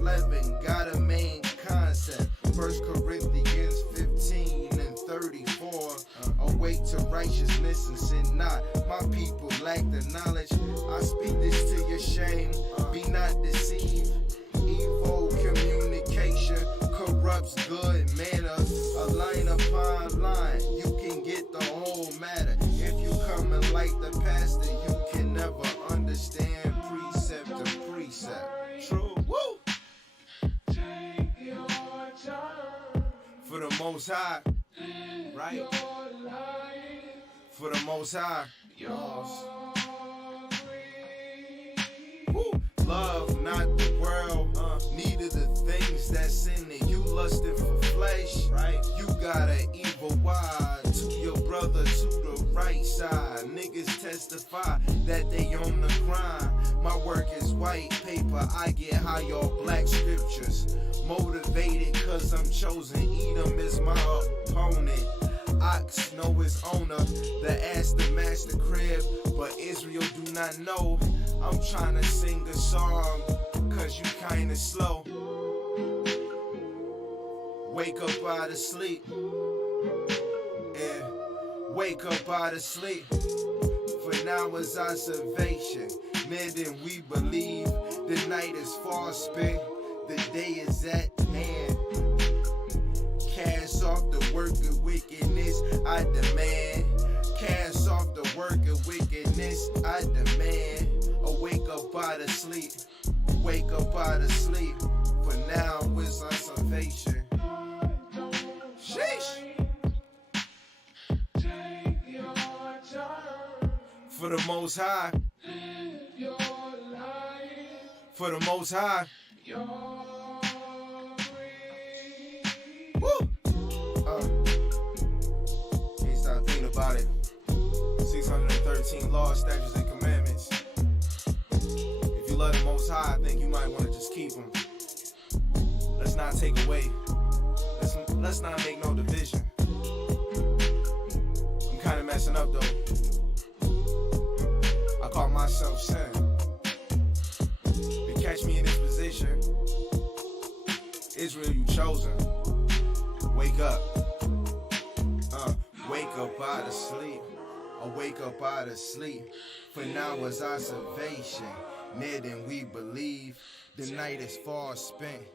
11 got a main concept. 1 Corinthians 15:34. Awake to righteousness and sin not. My people lack the knowledge. I speak this to your shame. Be not deceived. Evil communication corrupts good manners. A line upon line, you can get the whole matter. If you coming like the pastor, you can never understand precept to precept. True. Woo! Take your time. For the Most High, right? For the Most High, yours. Woo! Love not the world, neither the things that's in it. You lusting for flesh, right? You got an evil eye to your brother to the right side. Niggas testify that they on the grind. My work is white paper, I get high on black scriptures. Motivated cause I'm chosen, Edom is my opponent. Ox know his owner, the ass the master crib, but Israel do not know. I'm tryna sing a song, cause you kinda slow. Wake up out of sleep, yeah. Wake up out of sleep. For now is our salvation, more than we believe. The night is far spent, the day is at hand. Cast off the work of wickedness, I demand. Cast off the work of wickedness, I demand. Awake up out of sleep, wake up out of sleep. For now is our salvation. Sheesh. For the Most High, for the Most High. Woo! Can't stop thinking about it. 613 laws, statutes, and commandments. If you love the Most High, I think you might want to just keep them. Let's not take away. Let's not make no division. I'm kind of messing up though. I call myself sin. To catch me in this position, Israel, you chosen. Wake up. Wake up out of sleep. Wake up out of sleep. For now is our salvation, near than we believe. The night is far spent,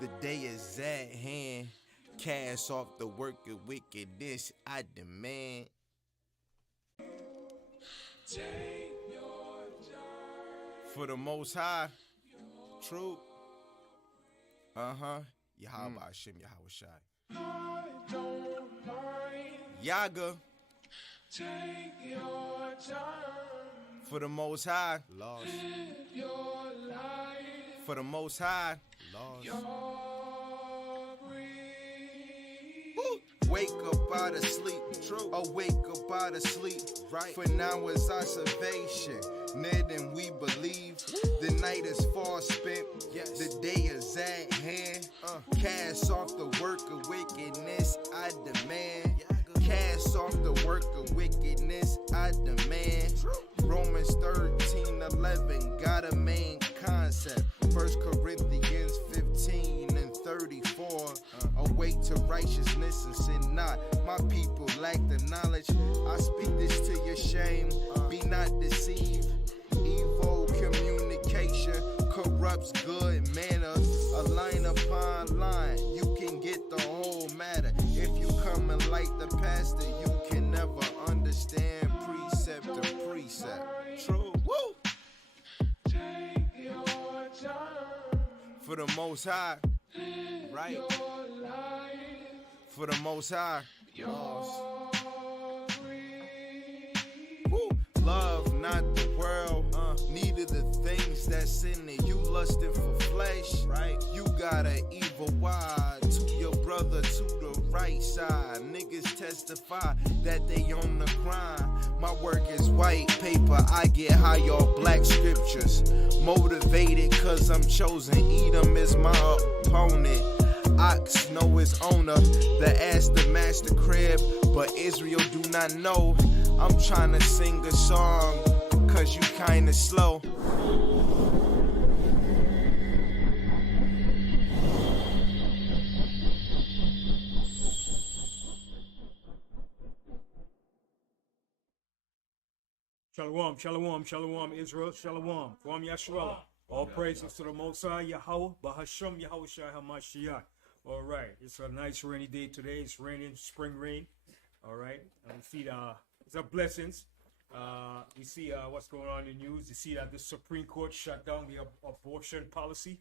the day is at hand. Cast off the work of wickedness, I demand. For the Most High, true. Yahweh Hashem, Yahweh Shai. Yaga. Take your time. For the Most High, lost. Live your life. For the Most High, lost. Wake up out of sleep, true. Wake up out of sleep, right? For now is our salvation, near than we believe. The night is far spent, yes. The day is at hand. Cast off the work of wickedness, I demand. Cast off the work of wickedness, I demand. Romans 13:11 got a main concept. 1 Corinthians 15:34. Awake to righteousness and sin not. My people lack the knowledge. I speak this to your shame. Be not deceived. Evil communication corrupts good manners. A line upon line, you can get the whole matter. If you coming like the pastor, you can never understand precept to precept. True. Woo! Take your time. For the Most High, right? For the Most High, yours. Woo! Love not the world, neither the things that's in it. You lusting for flesh, right? You got an evil eye to your brother to the right side. Niggas testify that they on the grind. My work is white paper, I get high on black scriptures. Motivated cause I'm chosen, Edom is my opponent. Ox know his owner, the ass the master crib, but Israel do not know. I'm tryna sing a song, cause you kinda slow. Shalom, shalom, shalom, Israel, shalom. Kwam Yashua. All praises to the Most High, Yahweh, Bahasham, Yahweh Shai HaMashiach. All right, it's a nice rainy day today. It's raining, spring rain. All right, and we see it's a blessings. We see what's going on in the news. You see that the Supreme Court shut down the abortion policy.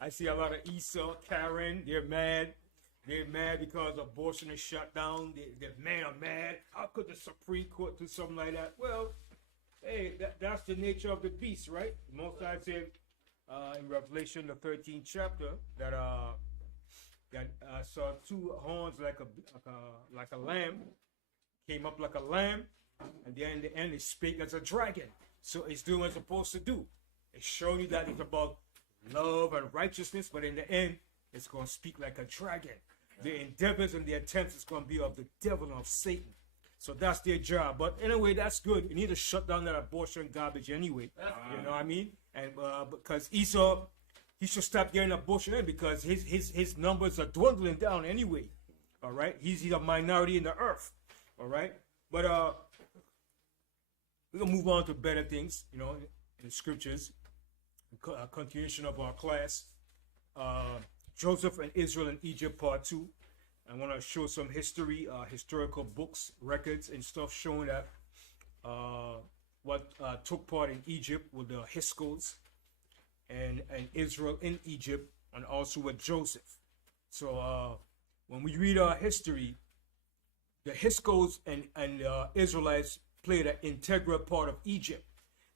I see a lot of Esau, Karen, they're mad. They're mad because abortion is shut down. The men are mad. How could the Supreme Court do something like that? Well, hey, that's the nature of the beast, right? Most High said in Revelation, the 13th chapter, that I saw two horns like a lamb, came up like a lamb, and then in the end it spake as a dragon. So it's doing what it's supposed to do. It's showing you that it's about love and righteousness, but in the end, it's going to speak like a dragon. The endeavors and the attempts is going to be of the devil and of Satan. So that's their job. But anyway, that's good. You need to shut down that abortion garbage anyway. You know what I mean? And because Esau, he should stop getting abortion because his numbers are dwindling down anyway. All right? He's a minority in the earth. All right? But we're going to move on to better things, you know, in the scriptures. A continuation of our class. Joseph and Israel in Egypt, part 2. I want to show some history, historical books, records, and stuff showing that what took part in Egypt with the H.O.D.C and Israel in Egypt, and also with Joseph. So when we read our history, the H.O.D.C and Israelites played an integral part of Egypt.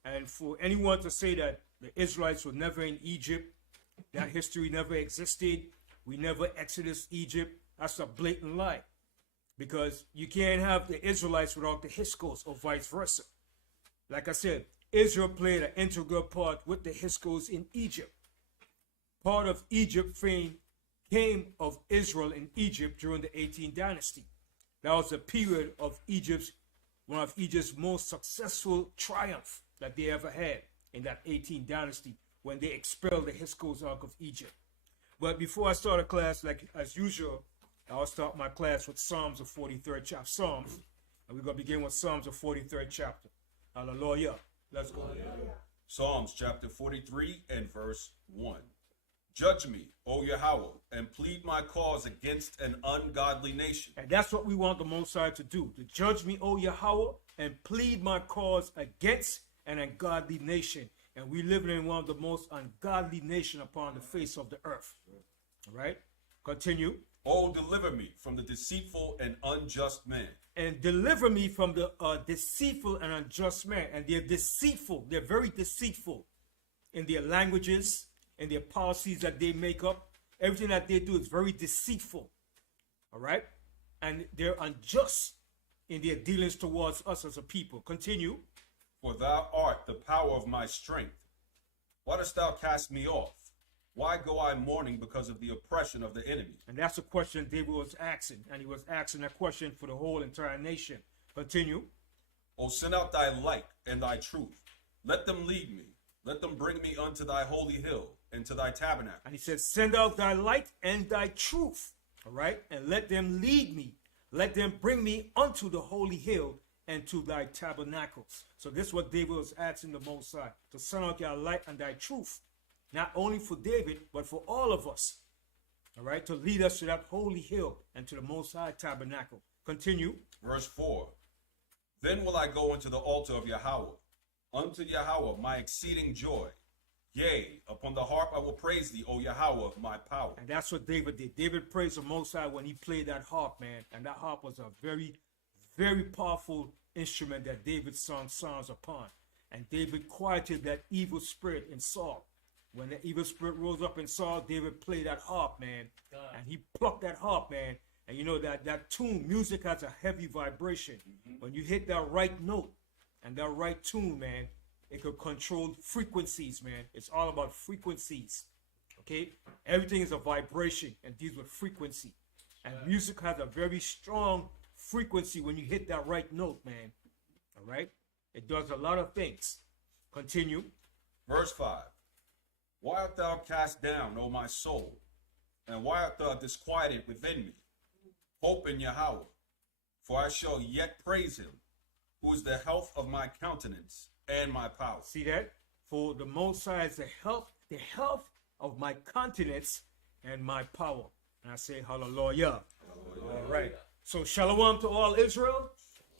And for anyone to say that the Israelites were never in Egypt, that history never existed, we never exited Egypt, that's a blatant lie. Because you can't have the Israelites without the H.O.D.C or vice versa. Like I said, Israel played an integral part with the H.O.D.C in Egypt. Part of Egypt fame came of Israel in Egypt during the 18th dynasty. That was a period of one of Egypt's most successful triumph that they ever had in that 18th dynasty, when they expelled the H.O.D.C out of Egypt. But before I start a class, like as usual, I'll start my class with Psalms, the 43rd chapter. Psalms. And we're going to begin with Psalms, the 43rd chapter. Hallelujah. Let's go. Psalms chapter 43 and verse 1. Judge me, O Yahweh, and plead my cause against an ungodly nation. And that's what we want the Most High to do. To judge me, O Yahweh, and plead my cause against an ungodly nation. And we live in one of the most ungodly nations upon the face of the earth. All right? Continue. Oh, deliver me from the deceitful and unjust man. And deliver me from the deceitful and unjust man. And they're deceitful. They're very deceitful in their languages, in their policies that they make up. Everything that they do is very deceitful. All right? And they're unjust in their dealings towards us as a people. Continue. For thou art the power of my strength. Why dost thou cast me off? Why go I mourning because of the oppression of the enemy? And that's a question David was asking. And he was asking a question for the whole entire nation. Continue. O send out thy light and thy truth. Let them lead me. Let them bring me unto thy holy hill and to thy tabernacle. And he says, send out thy light and thy truth. All right? And let them lead me. Let them bring me unto the holy hill and to thy tabernacles. So this is what David was asking the Most High, to send out thy light and thy truth. Not only for David, but for all of us. All right? To lead us to that holy hill and to the Most High tabernacle. Continue. Verse 4. Then will I go into the altar of Yahweh, unto Yahweh my exceeding joy. Yea, upon the harp I will praise thee, O Yahweh, my power. And that's what David did. David praised the Most High when he played that harp, man. And that harp was a very, very powerful instrument that David sung songs upon. And David quieted that evil spirit in Saul. When the evil spirit rose up in Saul, David played that harp, man. And he plucked that harp, man. And you know that tune, music has a heavy vibration. When you hit that right note and that right tune, man, it could control frequencies, man. It's all about frequencies. Okay? Everything is a vibration and deals with frequency. And music has a very strong frequency when you hit that right note, man. All right? It does a lot of things. Continue. Verse 5. Why art thou cast down, O my soul? And why art thou disquieted within me? Hope in Yahweh, for I shall yet praise him, who is the health of my countenance and my power. See that? For the Most High is the health of my countenance and my power. And I say hallelujah. All right. So shalom to all Israel.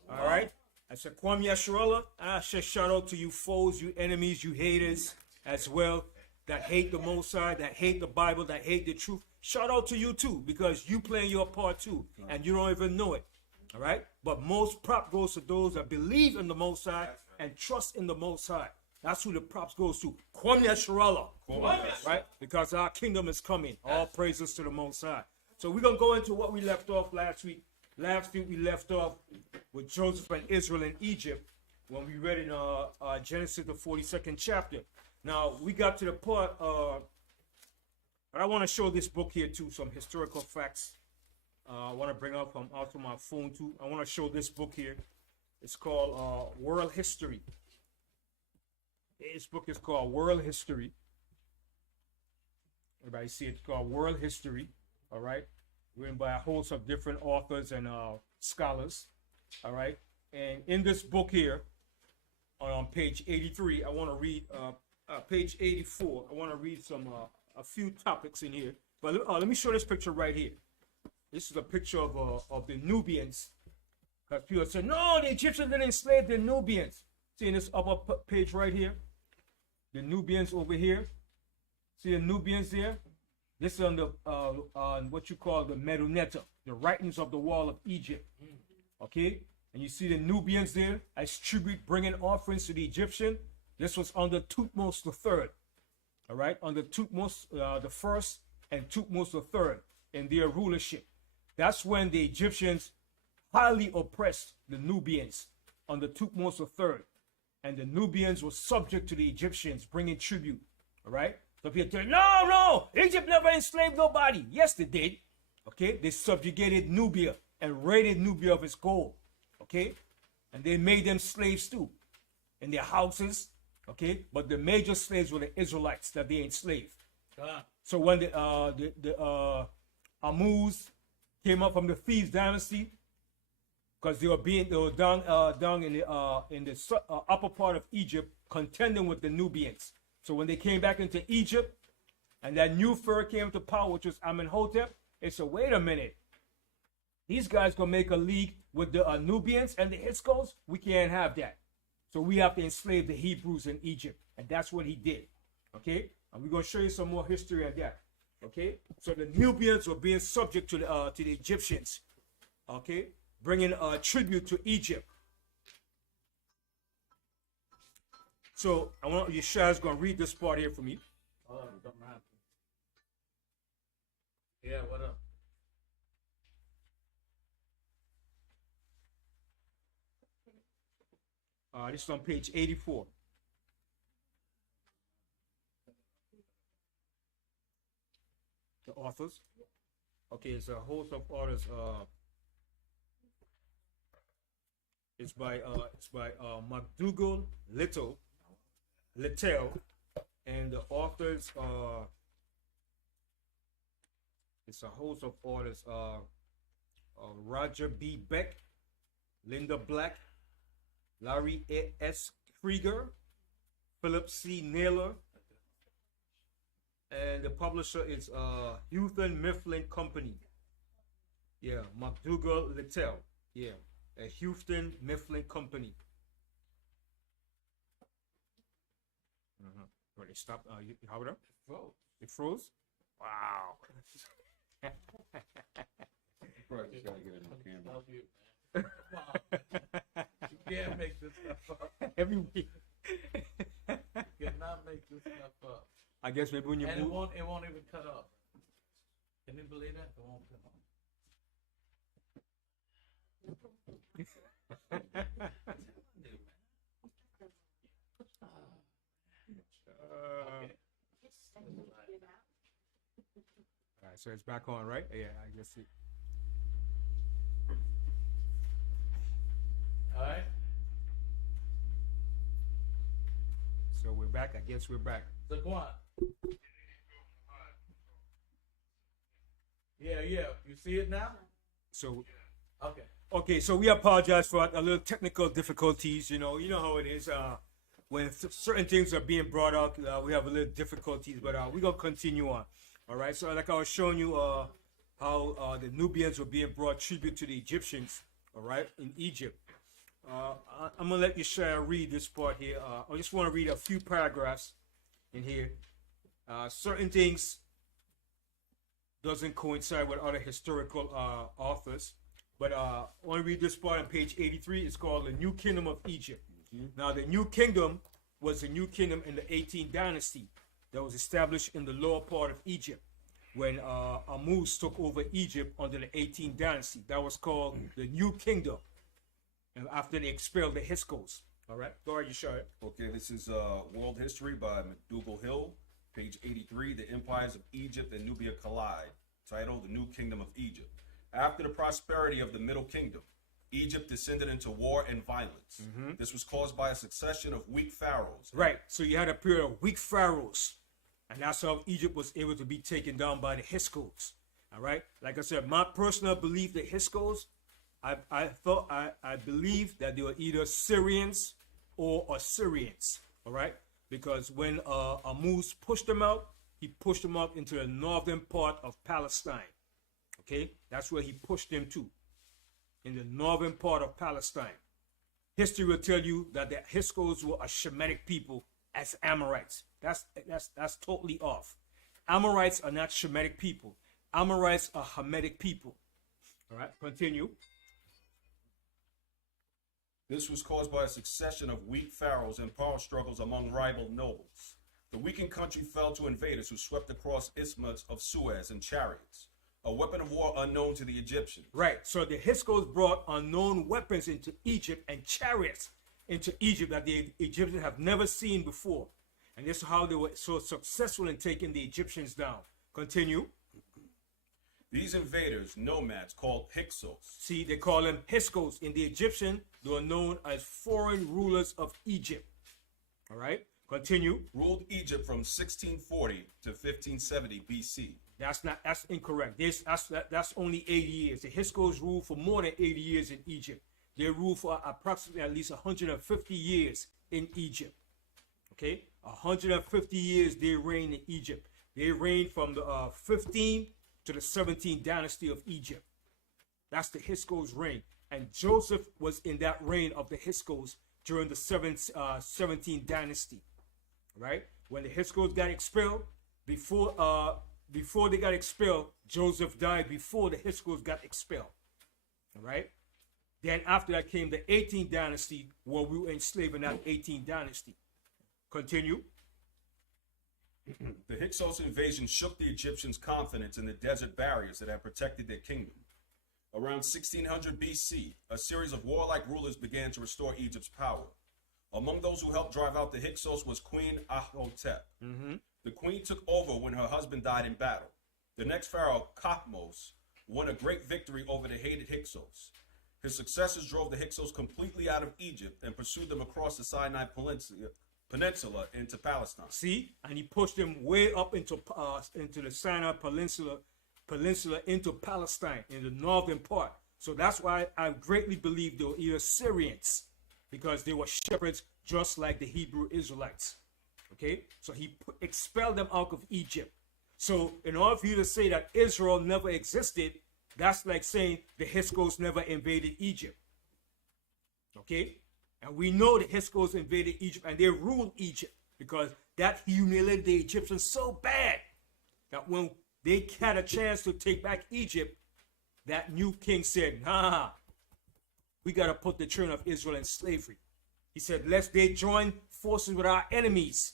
All right. I said Kwam Yasharallah. I say shout out to you foes, you enemies, you haters as well that hate the Most High, that hate the Bible, that hate the truth. Shout out to you too, because you playing your part too, and you don't even know it. All right. But most prop goes to those that believe in the Most High and trust in the Most High. That's who the props goes to. Kwam Yasharallah. Right? Because our kingdom is coming. All praises to the Most High. So we're going to go into what we left off last week. Last week we left off with Joseph and Israel in Egypt when we read in Genesis, the 42nd chapter. Now, we got to the part, but I want to show this book here too, some historical facts. I want to bring up from also my phone too. I want to show this book here. It's called World History. This book is called World History. Everybody see it? It's called World History. All right. Written by a host of different authors and scholars. All right. And in this book here, on page 83, I want to read page 84. I want to read some a few topics in here. But let me show this picture right here. This is a picture of the Nubians. Because people say, no, the Egyptians didn't enslave the Nubians. See in this upper page right here? The Nubians over here. See the Nubians there? This is on the what you call the Medunetta, the writings of the wall of Egypt. Okay? And you see the Nubians there as tribute bringing offerings to the Egyptian. This was under Thutmose III. All right? Under Thutmose the first and Thutmose III in their rulership. That's when the Egyptians highly oppressed the Nubians under Thutmose III. And the Nubians were subject to the Egyptians, bringing tribute. All right? So people tell you, no, Egypt never enslaved nobody. Yes, they did. Okay? They subjugated Nubia and raided Nubia of its gold. Okay? And they made them slaves too in their houses. Okay? But the major slaves were the Israelites that they enslaved. So when the Amuz came up from the Thebes dynasty, because they were down in the upper part of Egypt, contending with the Nubians. So when they came back into Egypt, and that new pharaoh came to power, which was Amenhotep, they said, wait a minute, these guys gonna make a league with the Nubians and the Hyksos? We can't have that. So we have to enslave the Hebrews in Egypt, and that's what he did. Okay, and we're gonna show you some more history on that. Okay, so the Nubians were being subject to the Egyptians. Okay, bringing a tribute to Egypt. So I want Yeshua's gonna read this part here for me. Oh, something happened. Yeah, what up? This is on page 84. The authors. Okay, it's a host of authors. It's by MacDougall Little, and the authors it's a host of authors. Roger B. Beck, Linda Black, Larry S. Krieger, Philip C. Naylor, and the publisher is Houghton Mifflin Company. Yeah, MacDougall Little. Yeah, a Houghton Mifflin Company. When it stopped, you have it up? It froze. It froze? Wow. Probably just gotta get it on camera. Love you, man. Come on. You can't make this stuff up. Every week. You cannot make this stuff up. I guess maybe when you And move. it won't even cut off. Can you believe that? It won't cut off. All right, so it's back on, right? Yeah, I guess it. All right. So we're back. I guess we're back. Zaquan. Yeah. You see it now? So Okay. Okay, so we apologize for a little technical difficulties. You know how it is. When certain things are being brought out, we have a little difficulties, but we're gonna continue on. All right. So like I was showing you, how the Nubians were being brought tribute to the Egyptians. All right, in Egypt. I'm gonna let you share read this part here. I just want to read a few paragraphs in here. Certain things doesn't coincide with other historical authors. But I want to read this part on page 83. It's called the New Kingdom of Egypt. Now, the New Kingdom was a new kingdom in the 18th dynasty that was established in the lower part of Egypt when H.O.D.C took over Egypt under the 18th dynasty. That was called the New Kingdom. And after they expelled the H.O.D.C. All right, go ahead, you show it. Okay, this is World History by McDougall Hill, page 83. The Empires of Egypt and Nubia Collide, titled The New Kingdom of Egypt. After the prosperity of the Middle Kingdom, Egypt descended into war and violence. This was caused by a succession of weak pharaohs. Right, so you had a period of weak pharaohs, and that's how Egypt was able to be taken down by the H.O.D.C. All right, like I said, my personal belief, the H.O.D.C, I believe that they were either Syrians or Assyrians. All right, because when H.O.D.C pushed them out, he pushed them out into the northern part of Palestine. Okay, that's where he pushed them to, in the northern part of Palestine. History will tell you that the H.O.D.C were a Shemitic people as Amorites. That's totally off. Amorites are not Shemitic people. Amorites are Hamitic people. All right, continue. This was caused by a succession of weak pharaohs and power struggles among rival nobles. The weakened country fell to invaders who swept across isthmus of Suez in chariots, a weapon of war unknown to the Egyptians. Right, so the H.O.D.C brought unknown weapons into Egypt and chariots into Egypt that the Egyptians have never seen before. And this is how they were so successful in taking the Egyptians down. Continue. These invaders, nomads called Hyksos. See, they call them H.O.D.C. In the Egyptian, they were known as foreign rulers of Egypt. All right, continue. Ruled Egypt from 1640 to 1570 BC. That's incorrect. That's only 80 years. The H.O.D.C ruled for more than 80 years in Egypt. They ruled for approximately at least 150 years in Egypt. Okay, 150 years they reigned in Egypt. They reigned from the 15th to the 17th dynasty of Egypt. That's the H.O.D.C reign. And Joseph was in that reign of the H.O.D.C during the 17th dynasty. Right? When the H.O.D.C got expelled, before they got expelled, Joseph died before the H.O.D.C got expelled. All right? Then after that came the 18th dynasty, where we were enslaved in that 18th dynasty. Continue. The Hyksos invasion shook the Egyptians' confidence in the desert barriers that had protected their kingdom. Around 1600 BC, a series of warlike rulers began to restore Egypt's power. Among those who helped drive out the Hyksos was Queen H.O.D.C. The queen took over when her husband died in battle. The next pharaoh, Thutmose, won a great victory over the hated Hyksos. His successors drove the Hyksos completely out of Egypt and pursued them across the Sinai Peninsula into Palestine. See, and he pushed them way up into the Sinai Peninsula into Palestine in the northern part. So that's why I greatly believe they were either Syrians, because they were shepherds just like the Hebrew Israelites. Okay, so he expelled them out of Egypt. So in order for you to say that Israel never existed, that's like saying the Hyksos never invaded Egypt. Okay, and we know the Hyksos invaded Egypt and they ruled Egypt, because that humiliated the Egyptians so bad that when they had a chance to take back Egypt, that new king said, nah, we got to put the children of Israel in slavery. He said, lest they join forces with our enemies.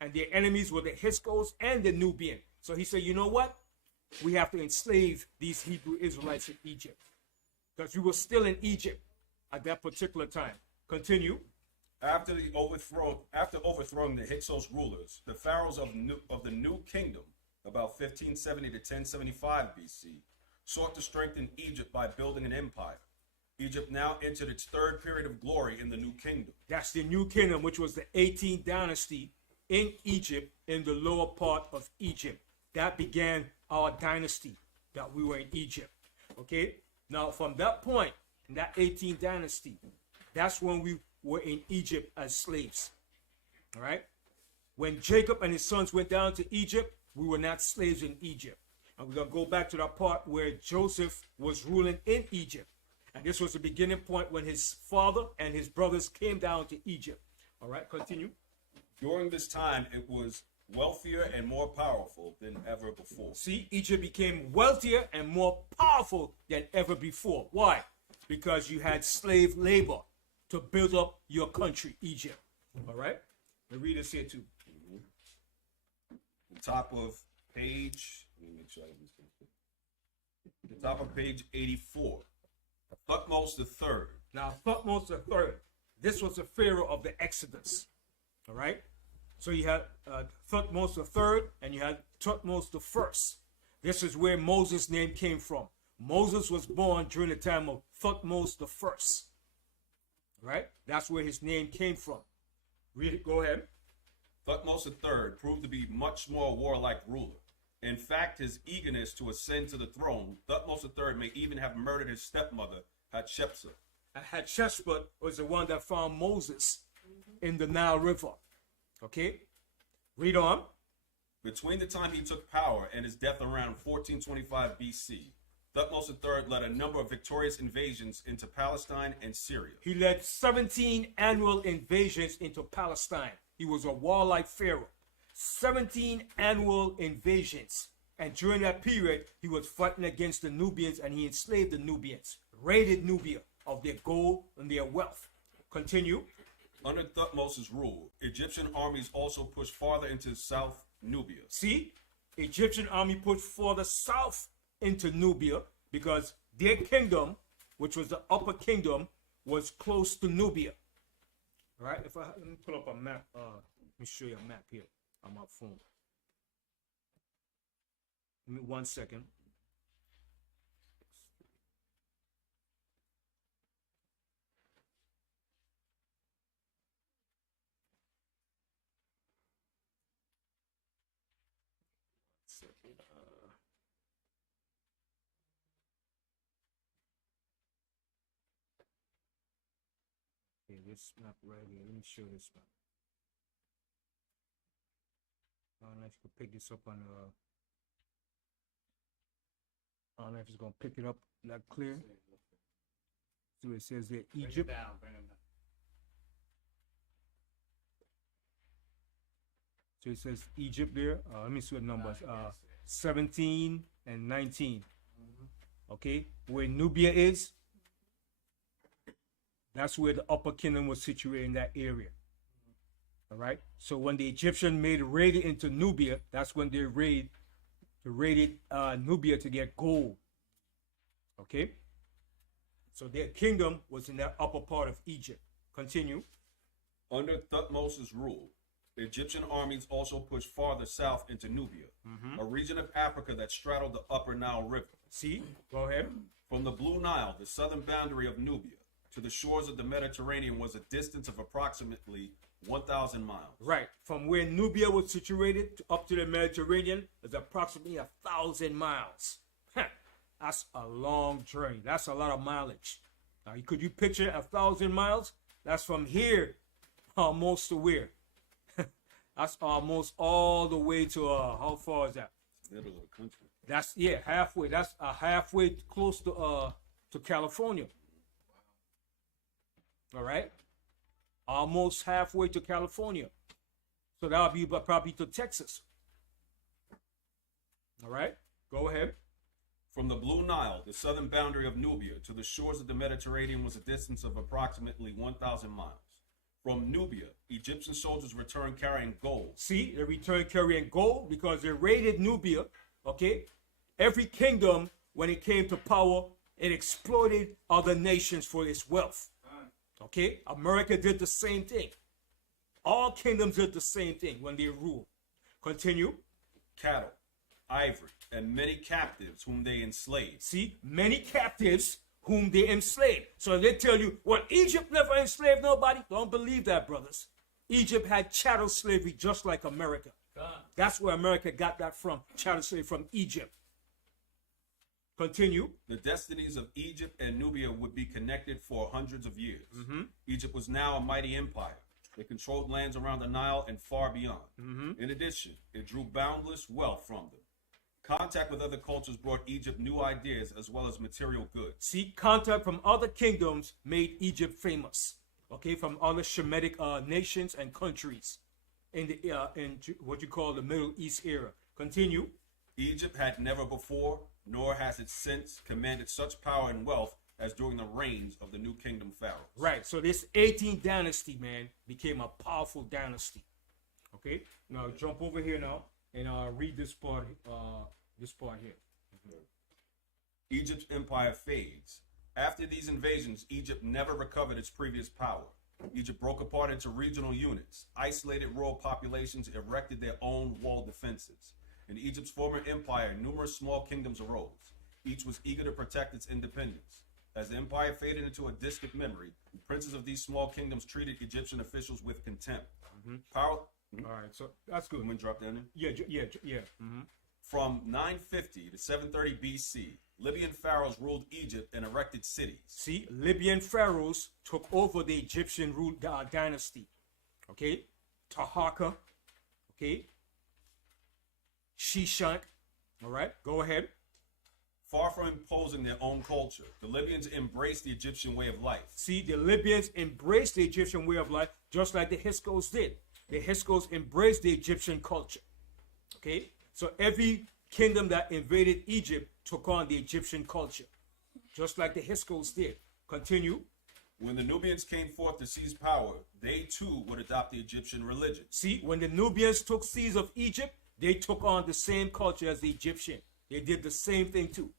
And their enemies were the Hyksos and the Nubian. So he said, you know what? We have to enslave these Hebrew Israelites in Egypt, because we were still in Egypt at that particular time. Continue. After overthrowing the Hyksos rulers, the pharaohs of the New Kingdom, about 1570 to 1075 BC, sought to strengthen Egypt by building an empire. Egypt now entered its third period of glory in the New Kingdom. That's the New Kingdom, which was the 18th dynasty in Egypt, in the lower part of Egypt. That began our dynasty, that we were in Egypt. Okay? Now, from that point, in that 18th dynasty, that's when we were in Egypt as slaves. All right? When Jacob and his sons went down to Egypt, we were not slaves in Egypt. And we're going to go back to that part where Joseph was ruling in Egypt. And this was the beginning point when his father and his brothers came down to Egypt. All right, continue. During this time, it was wealthier and more powerful than ever before. See, Egypt became wealthier and more powerful than ever before. Why? Because you had slave labor to build up your country, Egypt. All right? The readers here too. The top of page, let me make sure I have this. The top of page 84. Thutmose III. Now, Thutmose III, this was the pharaoh of the Exodus. All right? So you had Thutmose III and you had Thutmose I. This is where Moses' name came from. Moses was born during the time of Thutmose I. Right? That's where his name came from. Read it. Go ahead. Thutmose III proved to be much more warlike ruler. In fact, his eagerness to ascend to the throne, Thutmose III may even have murdered his stepmother, Hatshepsut. Hatshepsut was the one that found Moses in the Nile River. Okay? Read on. Between the time he took power and his death around 1425 BC, Thutmose III led a number of victorious invasions into Palestine and Syria. He led 17 annual invasions into Palestine. He was a warlike pharaoh. 17 annual invasions. And during that period, he was fighting against the Nubians and he enslaved the Nubians, raided Nubia of their gold and their wealth. Continue. Under Thutmose's rule, Egyptian armies also pushed farther into South Nubia. See, Egyptian army pushed further south into Nubia because their kingdom, which was the upper kingdom, was close to Nubia. All right, let me pull up a map. Let me show you a map here on my phone. Give me 1 second. Okay, this map right here. Let me show this map. I don't know if you can pick this up on I don't know if it's gonna pick it up that clear. So it says there Egypt. Bring it down. So it says Egypt there. Let me see what numbers. 17 and 19. Okay, where Nubia is, that's where the upper kingdom was situated in that area. All right. So when the Egyptian made a raid into Nubia, that's when they raided Nubia to get gold. Okay. So their kingdom was in that upper part of Egypt. Continue. Under Thutmose's rule, the Egyptian armies also pushed farther south into Nubia, a region of Africa that straddled the upper Nile River. See? Go ahead. From the Blue Nile, the southern boundary of Nubia, to the shores of the Mediterranean was a distance of approximately 1,000 miles. Right. From where Nubia was situated up to the Mediterranean is approximately 1,000 miles. That's a long journey. That's a lot of mileage. Now, could you picture 1,000 miles? That's from here almost to where? That's almost all the way to, how far is that? Middle of the country. That's, yeah, halfway. That's halfway close to California. All right? Almost halfway to California. So that would be probably to Texas. All right? Go ahead. From the Blue Nile, the southern boundary of Nubia, to the shores of the Mediterranean was a distance of approximately 1,000 miles. From Nubia, Egyptian soldiers returned carrying gold. See, they returned carrying gold because they raided Nubia, okay? Every kingdom, when it came to power, it exploited other nations for its wealth. Okay? America did the same thing. All kingdoms did the same thing when they ruled. Continue. Cattle, ivory, and many captives whom they enslaved. See, many captives whom they enslaved. So they tell you, well, Egypt never enslaved nobody. Don't believe that, brothers. Egypt had chattel slavery just like America. That's where America got that from, chattel slavery from Egypt. Continue. The destinies of Egypt and Nubia would be connected for hundreds of years. Egypt was now a mighty empire. It controlled lands around the Nile and far beyond. In addition, it drew boundless wealth from them. Contact with other cultures brought Egypt new ideas as well as material goods. See, contact from other kingdoms made Egypt famous. Okay, from other Shemitic nations and countries in the in what you call the Middle East era. Continue. Egypt had never before, nor has it since, commanded such power and wealth as during the reigns of the new kingdom pharaohs. Right. So this 18th dynasty, man, became a powerful dynasty. Okay. Now jump over here now and read this part. This part here. Egypt's empire fades. After these invasions, Egypt never recovered its previous power. Egypt broke apart into regional units. Isolated rural populations erected their own walled defenses. In Egypt's former empire, numerous small kingdoms arose. Each was eager to protect its independence. As the empire faded into a distant memory, princes of these small kingdoms treated Egyptian officials with contempt. Power. All right. So that's good. I'm gonna drop down there. Yeah. From 950 to 730 BC, Libyan pharaohs ruled Egypt and erected cities. See, Libyan pharaohs took over the Egyptian rule dynasty. Okay, Taharka. Okay, Shishak. All right, go ahead. Far from imposing their own culture, the Libyans embraced the Egyptian way of life. See, the Libyans embraced the Egyptian way of life just like the H.O.D.C did. The H.O.D.C embraced the Egyptian culture. Okay, so every kingdom that invaded Egypt took on the Egyptian culture, just like the H.O.D.C did. Continue. When the Nubians came forth to seize power, they too would adopt the Egyptian religion. See, when the Nubians took seize of Egypt, they took on the same culture as the Egyptian. They did the same thing too.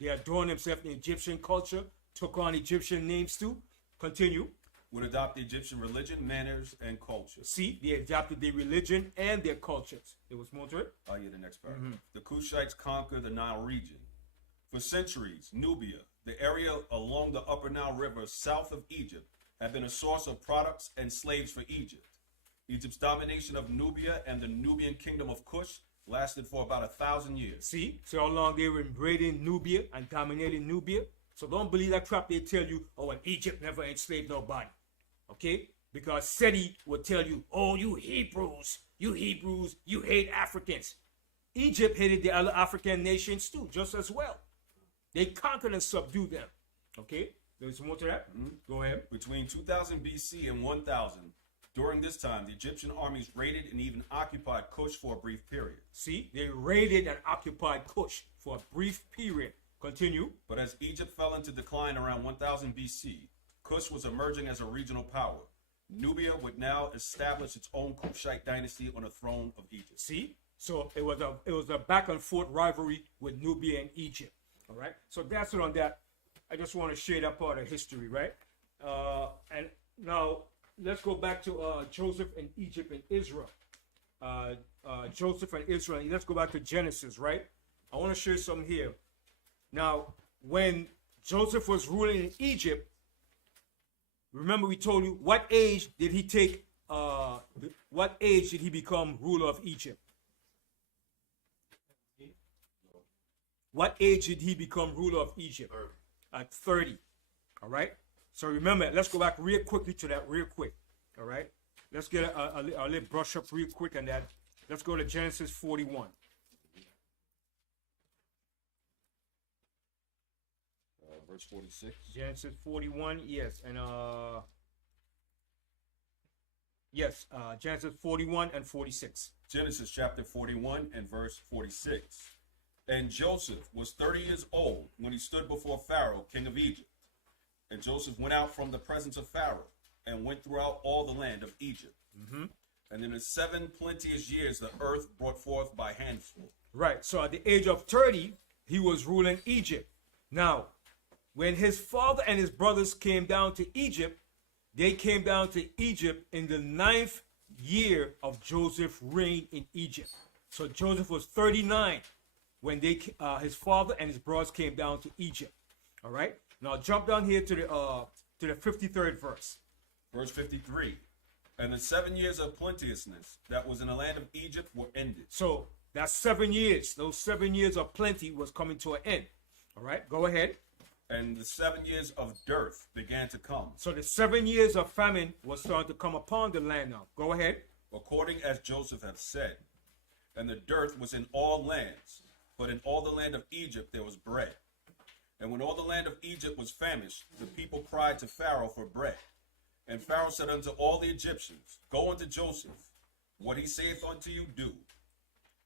They adorned themselves in Egyptian culture, took on Egyptian names too. Continue. Would adopt the Egyptian religion, manners, and culture. See, they adopted their religion and their cultures. There was more to it. Oh yeah, the next part. The Cushites conquered the Nile region. For centuries, Nubia, the area along the upper Nile River south of Egypt, had been a source of products and slaves for Egypt. Egypt's domination of Nubia and the Nubian kingdom of Kush lasted for about 1,000 years. See, so how long they were invading Nubia and dominating Nubia. So don't believe that crap they tell you, oh, and Egypt never enslaved nobody. Okay? Because Seti will tell you, oh, you Hebrews, you hate Africans. Egypt hated the other African nations too, just as well. They conquered and subdued them. Okay? There's more to that? Go ahead. Between 2000 BC and 1000, during this time, the Egyptian armies raided and even occupied Kush for a brief period. See, they raided and occupied Kush for a brief period. Continue. But as Egypt fell into decline around 1000 BC, Kush was emerging as a regional power. Nubia would now establish its own Kushite dynasty on the throne of Egypt. See, so it was a back and forth rivalry with Nubia and Egypt. All right. So that's it on that. I just want to share that part of history, right? And now let's go back to Joseph and Egypt and Israel. Joseph and Israel. Let's go back to Genesis, right? I want to share something here. Now, when Joseph was ruling in Egypt, remember we told you what age did he take? What age did he become ruler of Egypt? What age did he become ruler of Egypt? At 30. All right. So remember, let's go back real quickly to that real quick. All right. Let's get a little brush up real quick on that. Let's go to Genesis 41. Verse 46. Genesis 41, yes. And yes, Genesis 41 and 46. Genesis chapter 41 and verse 46. And Joseph was 30 years old when he stood before Pharaoh, king of Egypt. And Joseph went out from the presence of Pharaoh and went throughout all the land of Egypt. And in the 7 plenteous years, the earth brought forth by handful. Right. So at the age of 30, he was ruling Egypt. Now, when his father and his brothers came down to Egypt, they came down to Egypt in the 9th year of Joseph's reign in Egypt. So Joseph was 39 when his father and his brothers came down to Egypt. All right. Now jump down here to the 53rd verse. Verse 53. And the 7 years of plenteousness that was in the land of Egypt were ended. So that's 7 years. Those 7 years of plenty was coming to an end. All right, go ahead. And the 7 years of dearth began to come, So the 7 years of famine was starting to come upon the land now. Go ahead. according as Joseph had said. And the dearth was in all lands, but in all the land of Egypt there was bread. And when all the land of Egypt was famished, the people cried to Pharaoh for bread. And Pharaoh said unto all the Egyptians, Go unto Joseph, what he saith unto you, do.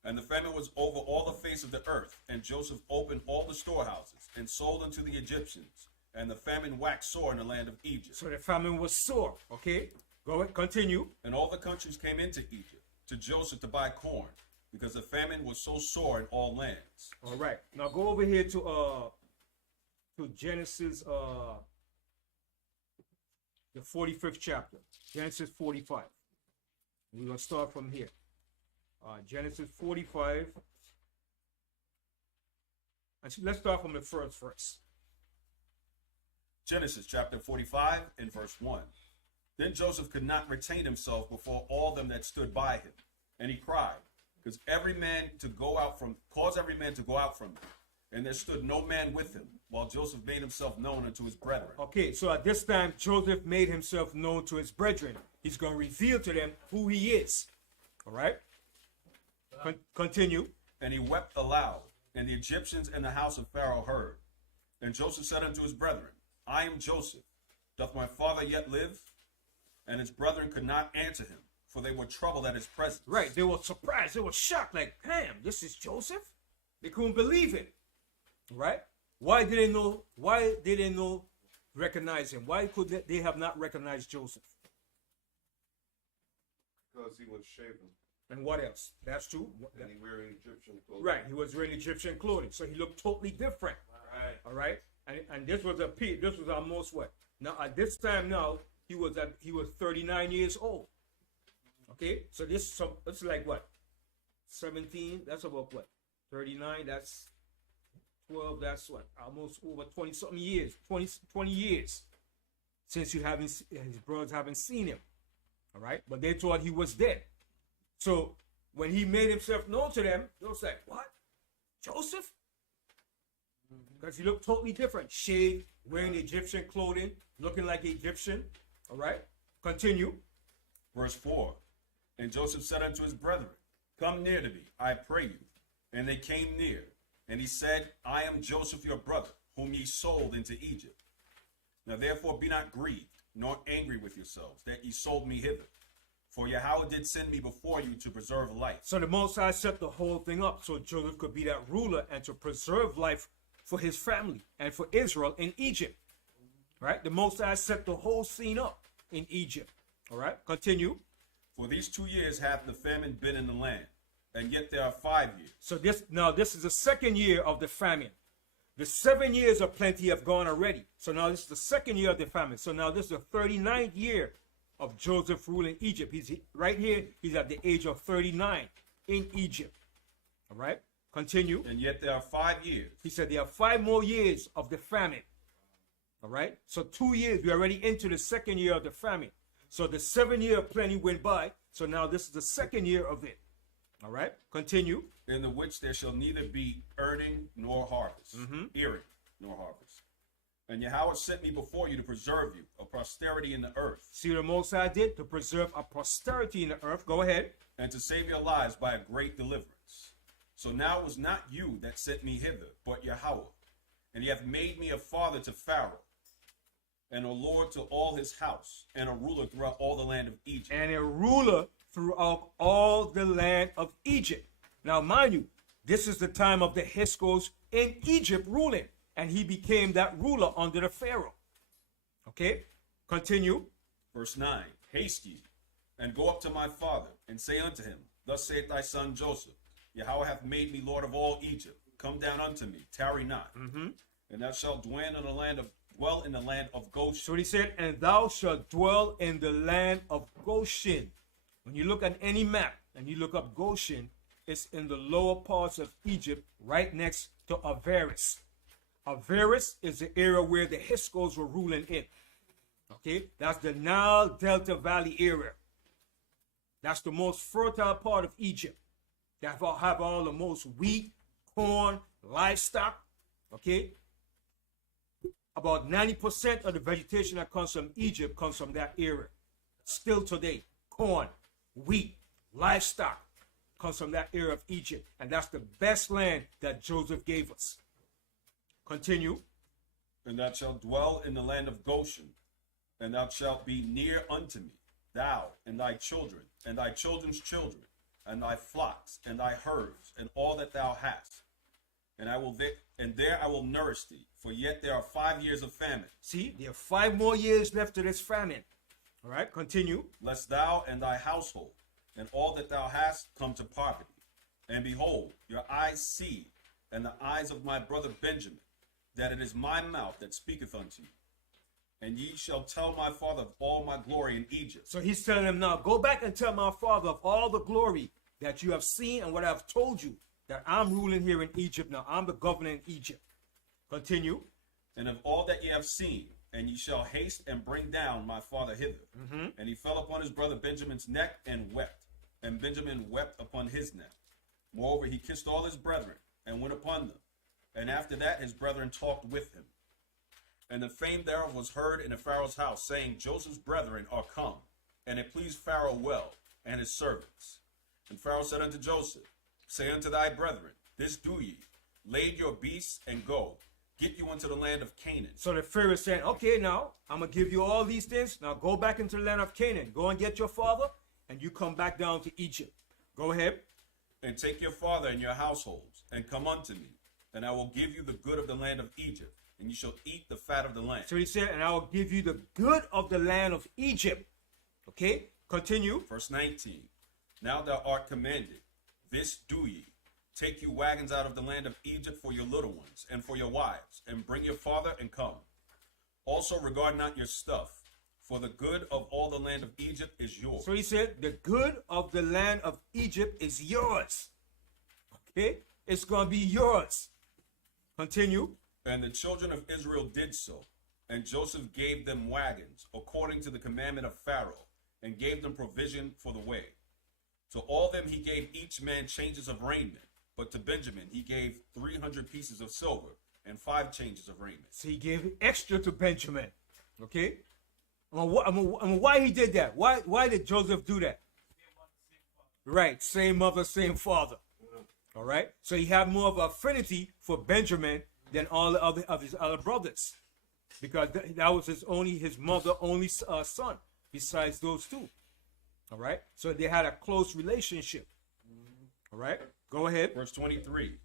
And the famine was over all the face of the earth, and Joseph opened all the storehouses, and sold unto the Egyptians. And the famine waxed sore in the land of Egypt. So the famine was sore. Okay, go ahead, continue. And all the countries came into Egypt to Joseph to buy corn, because the famine was so sore in all lands. All right, now go over here to Genesis, the 45th chapter, Genesis 45. We're gonna start from here. Genesis 45. And so let's start from the first verse. Genesis chapter 45 and verse 1. Then Joseph could not retain himself before all them that stood by him. And he cried, because every man to go out from him. And there stood no man with him, while Joseph made himself known unto his brethren. Okay, so at this time, Joseph made himself known to his brethren. He's going to reveal to them who he is. All right? Continue. And he wept aloud, and the Egyptians and the house of Pharaoh heard. And Joseph said unto his brethren, I am Joseph. Doth my father yet live? And his brethren could not answer him, for they were troubled at his presence. Right, they were surprised. They were shocked, like, damn, this is Joseph? They couldn't believe it. Right? Why did they not recognize him? Why could they have not recognized Joseph? Because he was shaven And what else? That's true. and he wearing Egyptian clothing. Right, he was wearing Egyptian clothing, so he looked totally different. Right. All right, and this was this was almost what? Now at this time now he was 39 years old. Okay, so it's like what? 17. That's about what? 39. That's 12. That's what? Almost over 20 something years. 20 years since his brothers haven't seen him. All right, but they thought he was dead. So when he made himself known to them, they was like, what? Joseph? Because he looked totally different. Shaved, wearing Egyptian clothing, looking like Egyptian. All right? Continue. Verse 4. And Joseph said unto his brethren, Come near to me, I pray you. And they came near. And he said, I am Joseph your brother, whom ye sold into Egypt. Now therefore be not grieved, nor angry with yourselves, that ye sold me hither. For Yahweh did send me before you to preserve life. So the Most High set the whole thing up so Joseph could be that ruler and to preserve life for his family and for Israel in Egypt. Right? The Most High set the whole scene up in Egypt. All right? Continue. For these 2 years hath the famine been in the land, and yet there are 5 years. So this is the second year of the famine. The 7 years of plenty have gone already. So now this is the second year of the famine. So now this is the 39th year of Joseph ruling Egypt. He's right here. He's at the age of 39 in Egypt. All right. Continue. And yet there are 5 years. He said there are 5 more years of the famine. All right. So 2 years. We're already into the second year of the famine. So the 7 year of plenty went by. So now this is the second year of it. All right. Continue. In the which there shall neither be earning nor harvest, earing nor harvest. And Yahweh sent me before you to preserve you, a posterity in the earth, See what the Most High did? To preserve a posterity in the earth. Go ahead. and to save your lives by a great deliverance. So now it was not you that sent me hither, but Yahweh. And ye have made me a father to Pharaoh, and a lord to all his house, and a ruler throughout all the land of Egypt. And a ruler throughout all the land of Egypt. Now, mind you, this is the time of the H.O.D.C in Egypt ruling. And he became that ruler under the Pharaoh. Okay? Continue. Verse 9. Haste ye, and go up to my father, and say unto him, Thus saith thy son Joseph, Yahweh hath made me Lord of all Egypt. Come down unto me, tarry not. And thou shalt dwell in the land of Goshen. So he said, and thou shalt dwell in the land of Goshen. When you look at any map and you look up Goshen, it's in the lower parts of Egypt, right next to Avaris. Avaris is the area where the H.O.D.C were ruling in. Okay, that's the Nile Delta Valley area. That's the most fertile part of Egypt. They have all the most wheat, corn, livestock. Okay? About 90% of the vegetation that comes from Egypt comes from that area. Still today, corn, wheat, livestock comes from that area of Egypt. And that's the best land that Joseph gave us. Continue. And thou shalt dwell in the land of Goshen, and thou shalt be near unto me, thou and thy children, and thy children's children, and thy flocks, and thy herds, and all that thou hast. And there I will nourish thee, for yet there are 5 years of famine. See, there are 5 more years left to this famine. All right, continue. Lest thou and thy household, and all that thou hast, come to poverty. And behold, your eyes see, and the eyes of my brother Benjamin, that it is my mouth that speaketh unto you. And ye shall tell my father of all my glory in Egypt. So he's telling them now, go back and tell my father of all the glory that you have seen and what I've told you, that I'm ruling here in Egypt now. I'm the governor in Egypt. Continue. And of all that ye have seen, and ye shall haste and bring down my father hither. And he fell upon his brother Benjamin's neck and wept. And Benjamin wept upon his neck. Moreover, he kissed all his brethren and went upon them. And after that his brethren talked with him. And the fame thereof was heard in the Pharaoh's house, saying, Joseph's brethren are come. And it pleased Pharaoh well, and his servants. And Pharaoh said unto Joseph, say unto thy brethren, this do ye, lade your beasts and go, get you into the land of Canaan. So the Pharaoh is saying, okay, now I'm going to give you all these things. Now go back into the land of Canaan. Go and get your father, and you come back down to Egypt. Go ahead. And take your father and your households, and come unto me, and I will give you the good of the land of Egypt, and you shall eat the fat of the land. So he said, and I will give you the good of the land of Egypt. Okay, continue. Verse 19. Now thou art commanded, this do ye. Take you wagons out of the land of Egypt for your little ones, and for your wives, and bring your father, and come. Also regard not your stuff, for the good of all the land of Egypt is yours. So he said, the good of the land of Egypt is yours. Okay, it's going to be yours. Continue. And the children of Israel did so, and Joseph gave them wagons, according to the commandment of Pharaoh, and gave them provision for the way. To all them he gave each man changes of raiment, but to Benjamin he gave 300 pieces of silver, and 5 changes of raiment. So he gave extra to Benjamin. Okay? Why he did that? Why did Joseph do that? Right, same mother, same father. All right? So he had more of an affinity for Benjamin than all the other of his other brothers, because that was his mother only son besides those 2. All right, so they had a close relationship. All right, go ahead. Verse 23.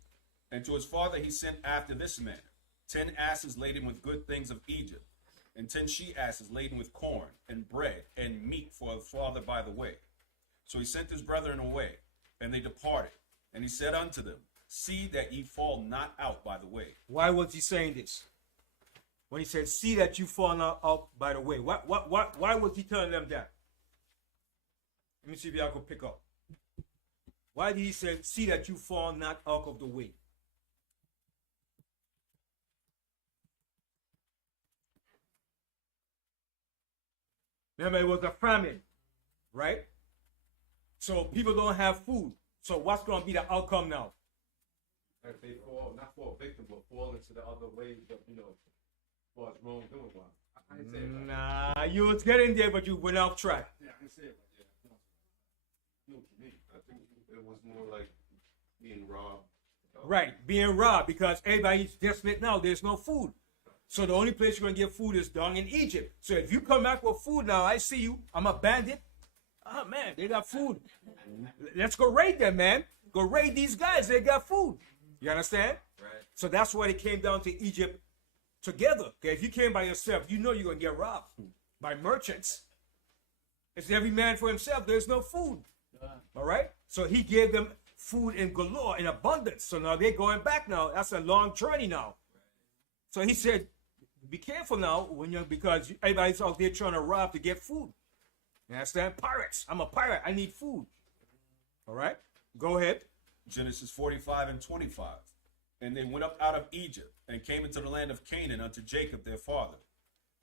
And to his father he sent after this manner 10 asses laden with good things of Egypt, and 10 she-asses laden with corn and bread and meat for his father by the way. So he sent his brethren away, and they departed. And he said unto them, see that ye fall not out by the way. Why was he saying this? When he said, see that you fall not out by the way. Why was he telling them that? Let me see if y'all can pick up. Why did he say, see that you fall not out of the way? Remember, it was a famine, right? So people don't have food. So what's going to be the outcome now? If they fall, not fall victim, but fall into the other ways of, as far as wrongdoing. I didn't say it like that. Nah, you was getting there, but you went off track. Yeah, I didn't say it like that. You know what you mean. I think it was more like being robbed. Right, being robbed, because everybody's desperate now. There's no food. So the only place you're going to get food is down in Egypt. So if you come back with food now, I see you. I'm a bandit. Oh, man, they got food. Let's go raid them, man. Go raid these guys. They got food. You understand? Right. So that's why they came down to Egypt together. Okay, if you came by yourself, you know you're going to get robbed by merchants. It's every man for himself. There's no food. All right? So he gave them food in galore, in abundance. So now they're going back now. That's a long journey now. So he said, be careful now because everybody's out there trying to rob to get food. You understand? Pirates. I'm a pirate. I need food. All right? Go ahead. Genesis 45 and 25. And they went up out of Egypt and came into the land of Canaan unto Jacob their father,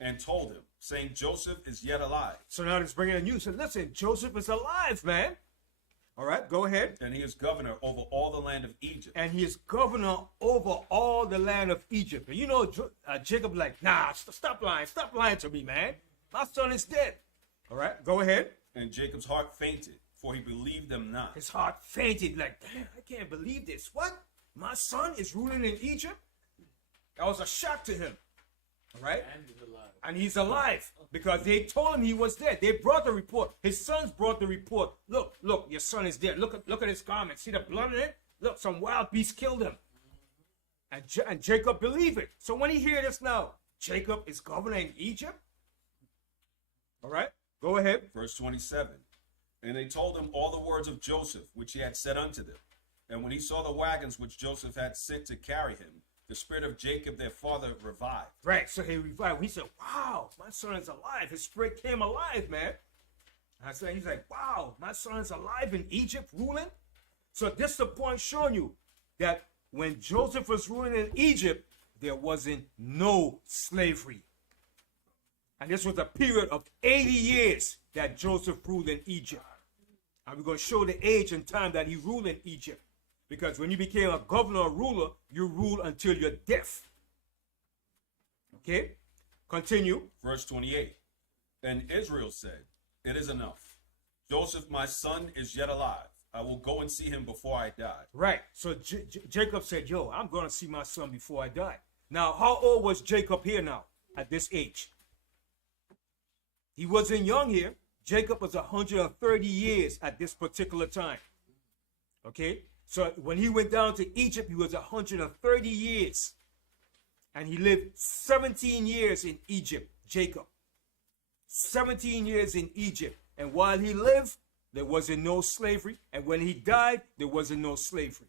and told him, saying, Joseph is yet alive. So now it's bringing the news. So listen, Joseph is alive, man. All right, go ahead. And he is governor over all the land of Egypt. And he is governor over all the land of Egypt. And you know, Jacob like, nah, stop lying to me, man. My son is dead. All right, go ahead. And Jacob's heart fainted, for he believed them not. His heart fainted, like, damn, I can't believe this. What? My son is ruling in Egypt? That was a shock to him. All right? And he's alive because they told him he was dead. They brought the report. His sons brought the report. Look, your son is dead. Look at his garment. See the blood in it? Look, some wild beast killed him. And Jacob believed it. So when he hears this now, Jacob is governor in Egypt. All right, go ahead. Verse 27. And they told him all the words of Joseph, which he had said unto them. And when he saw the wagons which Joseph had sent to carry him, the spirit of Jacob their father revived. Right, so he revived. He said, wow, my son is alive. His spirit came alive, man. He's like, wow, my son is alive in Egypt ruling. So this is the point showing you that when Joseph was ruling in Egypt, there wasn't no slavery. And this was a period of 80 years that Joseph ruled in Egypt. And we're going to show the age and time that he ruled in Egypt. Because when you became a governor or ruler, you rule until your death. Okay? Continue. Verse 28. And Israel said, it is enough. Joseph, my son, is yet alive. I will go and see him before I die. Right. So Jacob said, yo, I'm going to see my son before I die. Now, how old was Jacob here now at this age? He wasn't young here. Jacob was 130 years at this particular time. Okay? So when he went down to Egypt, he was 130 years. And he lived 17 years in Egypt, Jacob. 17 years in Egypt. And while he lived, there wasn't no slavery. And when he died, there wasn't no slavery.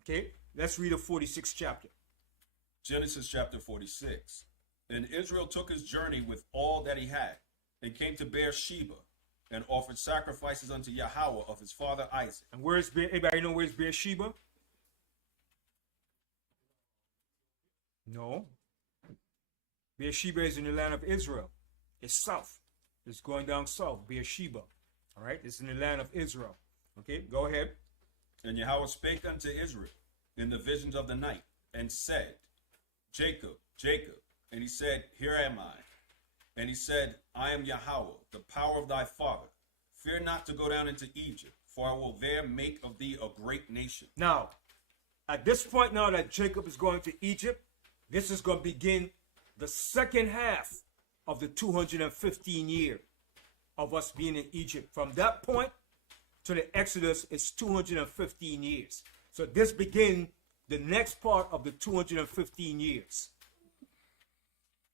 Okay? Let's read the 46th chapter. Genesis chapter 46. And Israel took his journey with all that he had, and came to Beersheba, and offered sacrifices unto Yahweh of his father Isaac. And where's anybody know where's Beersheba? No. Beersheba is in the land of Israel. It's south. It's going down south. Beersheba. All right. It's in the land of Israel. Okay. Go ahead. And Yahweh spake unto Israel in the visions of the night, and said, Jacob, Jacob. And he said, here am I. And he said, I am Yahweh, the power of thy father. Fear not to go down into Egypt, for I will there make of thee a great nation. Now, at this point now that Jacob is going to Egypt, this is going to begin the second half of the 215 year of us being in Egypt. From that point to the Exodus is 215 years. So this begins the next part of the 215 years.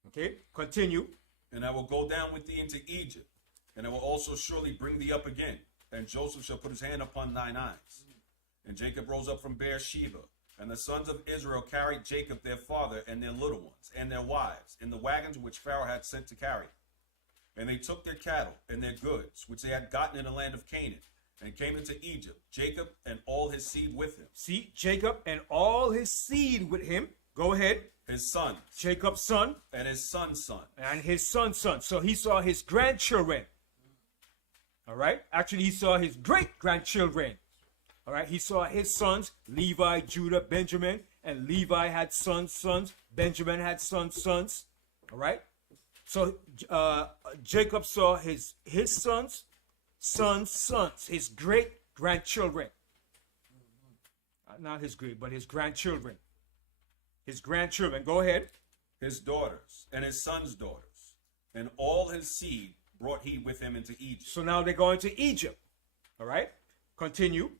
Okay, continue. And I will go down with thee into Egypt, and I will also surely bring thee up again, and Joseph shall put his hand upon thine eyes. And Jacob rose up from Beersheba, and the sons of Israel carried Jacob their father and their little ones, and their wives, in the wagons which Pharaoh had sent to carry. And they took their cattle and their goods, which they had gotten in the land of Canaan, and came into Egypt, Jacob and all his seed with him. See, Jacob and all his seed with him. Go ahead. His sons. Jacob's son. And his son's son. And his son's son. So he saw his grandchildren. All right. Actually, he saw his great-grandchildren. All right. He saw his sons, Levi, Judah, Benjamin. And Levi had sons. Benjamin had sons. All right. So Jacob saw his sons, his great-grandchildren. Not his great, but his grandchildren. His grandchildren. Go ahead. His daughters and his sons' daughters, and all his seed brought he with him into Egypt. So now they're going to Egypt. All right. Continue.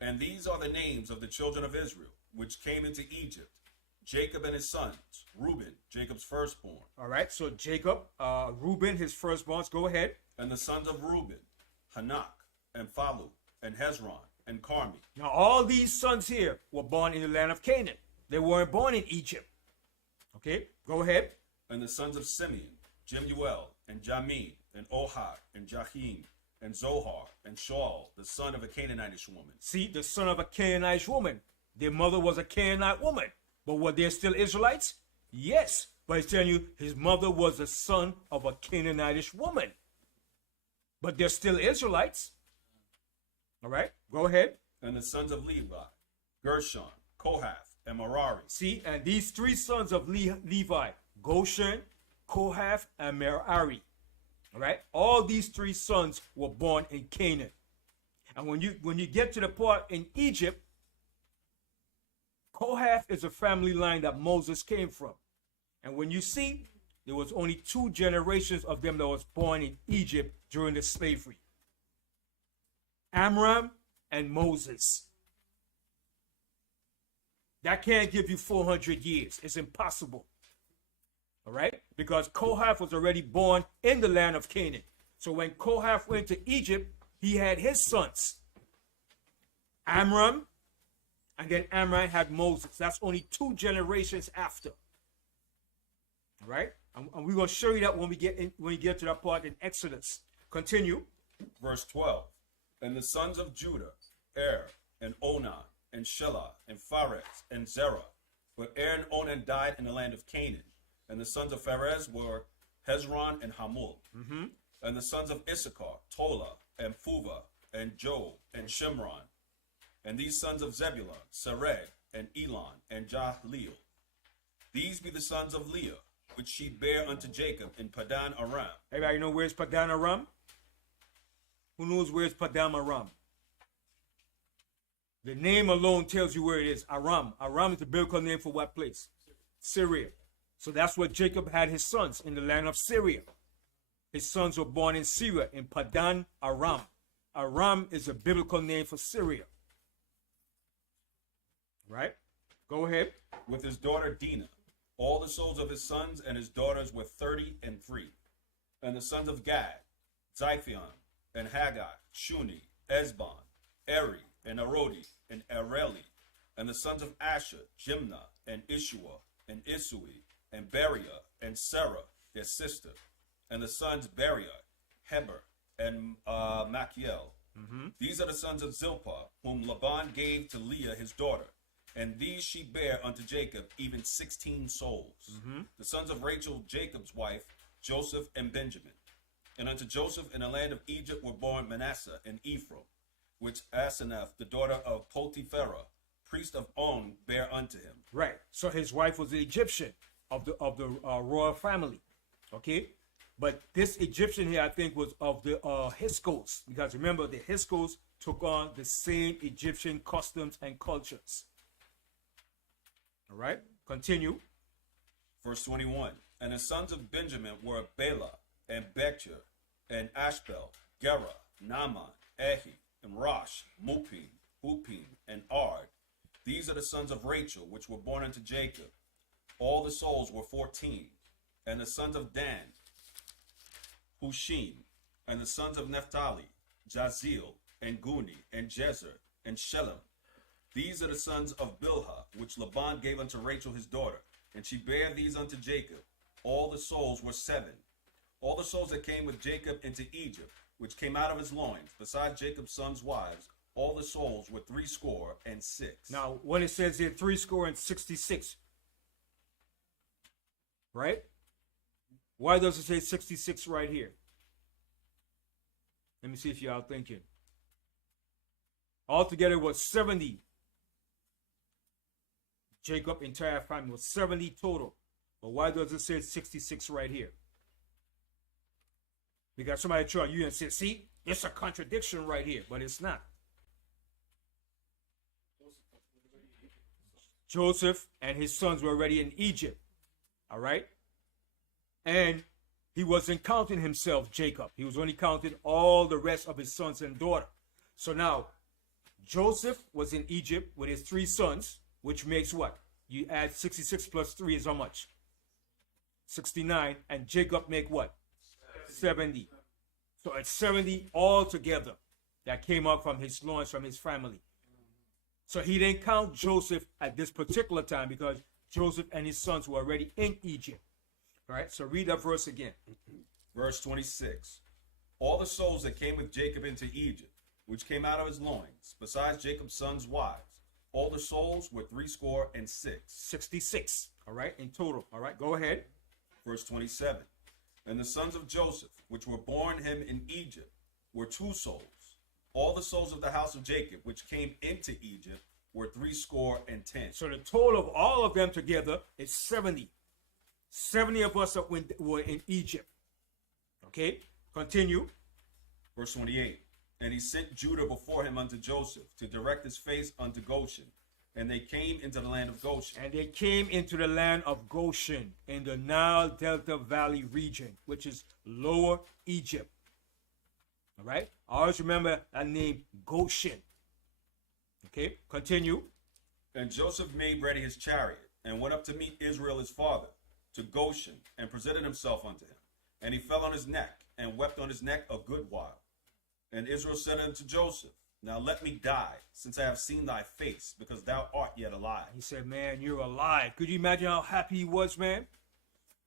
And these are the names of the children of Israel, which came into Egypt. Jacob and his sons. Reuben, Jacob's firstborn. All right. So Jacob, Reuben, his firstborns. Go ahead. And the sons of Reuben, Hanak, and Phalu, and Hezron, and Carmi. Now all these sons here were born in the land of Canaan. They weren't born in Egypt. Okay, go ahead. And the sons of Simeon, Jemuel, and Jamin, and Ohad, and Jahim, and Zohar, and Shaul, the son of a Canaanitish woman. See, the son of a Canaanite woman. Their mother was a Canaanite woman. But were they still Israelites? Yes. But he's telling you, his mother was the son of a Canaanitish woman. But they're still Israelites. All right, go ahead. And the sons of Levi, Gershon, Kohath, and Merari. See, and these three sons of Levi, Goshen, Kohath, and Merari. All right, all these three sons were born in Canaan. And when you get to the part in Egypt, Kohath is a family line that Moses came from. And when you see, there was only 2 generations of them that was born in Egypt during the slavery. Amram and Moses. That can't give you 400 years. It's impossible. All right? Because Kohath was already born in the land of Canaan. So when Kohath went to Egypt, he had his sons. Amram, and then Amram had Moses. That's only 2 generations after. All right? And we're going to show you that when we get to that part in Exodus. Continue. Verse 12. And the sons of Judah, and Onan, and Shelah, and Pharez, and Zerah. But and Onan died in the land of Canaan. And the sons of Pharez were Hezron and Hamul. And the sons of Issachar, Tola, and Puvah, and Job, and Shimron. And these sons of Zebulun, Sereg, and Elon, and Jahleel. These be the sons of Leah, which she bare unto Jacob in Padan Aram. Everybody know where's Padan Aram? Who knows where's Padan Aram? The name alone tells you where it is. Aram. Aram is the biblical name for what place? Syria. So that's where Jacob had his sons, in the land of Syria. His sons were born in Syria, in Padan Aram. Aram is a biblical name for Syria. Right? Go ahead. With his daughter Dinah. All the souls of his sons and his daughters were 33. And the sons of Gad, Ziphion, and Haggai, Shuni, Esbon, Eri, and Arodi, and Areli. And the sons of Asher, Jimnah, and Ishua, and Isui, and Beriah, and Sarah, their sister. And the sons Beriah, Heber, and Machiel. These are the sons of Zilpah, whom Laban gave to Leah his daughter. And these she bare unto Jacob, even 16 souls. The sons of Rachel, Jacob's wife, Joseph and Benjamin. And unto Joseph in the land of Egypt were born Manasseh and Ephraim, which Asenath, the daughter of Potipharah, priest of On, bare unto him. Right. So his wife was an Egyptian of the royal family. Okay? But this Egyptian here, I think, was of the H.O.D.C, because remember, the H.O.D.C took on the same Egyptian customs and cultures. All right? Continue. Verse 21. And the sons of Benjamin were Bela, and Bechir, and Ashbel, Gera, Naaman, Ehi, and Rosh, Mupim, Hupim, and Ard. These are the sons of Rachel, which were born unto Jacob. All the souls were 14. And the sons of Dan, Hushim. And the sons of Naphtali, Jazeel, and Guni, and Jezer, and Shelem. These are the sons of Bilhah, which Laban gave unto Rachel his daughter. And she bare these unto Jacob. All the souls were 7. All the souls that came with Jacob into Egypt, which came out of his loins, besides Jacob's sons' wives, all the souls were 66. Now, when it says here 66, right? Why does it say 66 right here? Let me see if y'all thinking. Altogether was 70. Jacob entire family was 70 total. But why does it say 66 right here? Because somebody tried you and said, see, it's a contradiction right here, but it's not. Joseph and his sons were already in Egypt. All right? And he wasn't counting himself, Jacob. He was only counting all the rest of his sons and daughter. So now, Joseph was in Egypt with his 3 sons, which makes what? You add 66 plus 3 is how much? 69. And Jacob make what? 70. So it's 70 altogether that came up from his loins, from his family. So he didn't count Joseph at this particular time because Joseph and his sons were already in Egypt. All right, so read that verse again. Verse 26. All the souls that came with Jacob into Egypt, which came out of his loins, besides Jacob's sons' wives, all the souls were 66. 66, all right, in total. All right, go ahead. Verse 27. And the sons of Joseph, which were born him in Egypt, were 2 souls. All the souls of the house of Jacob, which came into Egypt, were 70. So the total of all of them together is 70. 70 of us that were in Egypt. Okay, continue. Verse 28. And he sent Judah before him unto Joseph, to direct his face unto Goshen. And they came into the land of Goshen. And they came into the land of Goshen in the Nile Delta Valley region, which is Lower Egypt. All right? Always remember that name, Goshen. Okay, continue. And Joseph made ready his chariot, and went up to meet Israel his father, to Goshen, and presented himself unto him. And he fell on his neck, and wept on his neck a good while. And Israel said unto Joseph, Now let me die, since I have seen thy face, because thou art yet alive. He said, man, you're alive. Could you imagine how happy he was, man,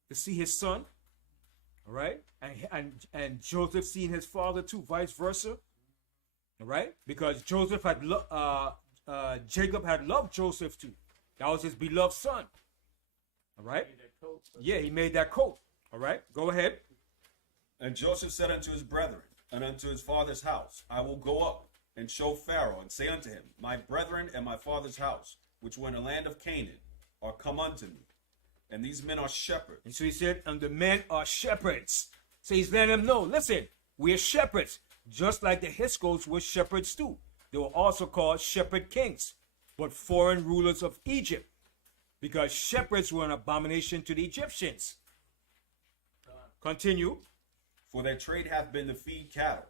to see his son? All right? And Joseph seeing his father too, vice versa. All right? Because Jacob had loved Joseph too. That was his beloved son. All right? Yeah, he made that coat. All right? Go ahead. And Joseph said unto his brethren, and unto his father's house, I will go up and show Pharaoh, and say unto him, My brethren and my father's house, which were in the land of Canaan, are come unto me. And these men are shepherds. And so he said, and the men are shepherds. So he's letting them know, listen, we're shepherds. Just like the H.O.D.C were shepherds too. They were also called shepherd kings, but foreign rulers of Egypt. Because shepherds were an abomination to the Egyptians. Continue. For their trade hath been to feed cattle,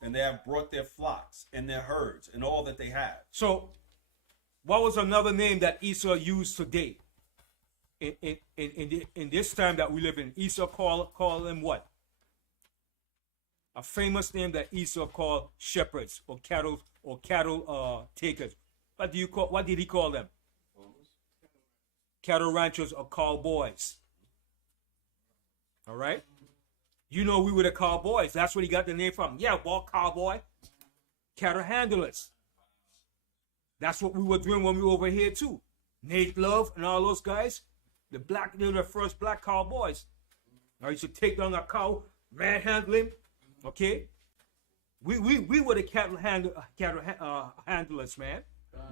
and they have brought their flocks and their herds and all that they have. So, what was another name that Esau used today? In this time that we live in, Esau call them what? A famous name that Esau called shepherds or cattle takers. What did he call them? Cattle ranchers or cowboys. All right. You know we were the cowboys. That's where he got the name from. Yeah, well, cowboy. Cattle handlers. That's what we were doing when we were over here too. Nate Love and all those guys. They were the first black cowboys. I used to take down a cow, manhandling. Okay. We were the cattle handlers, man.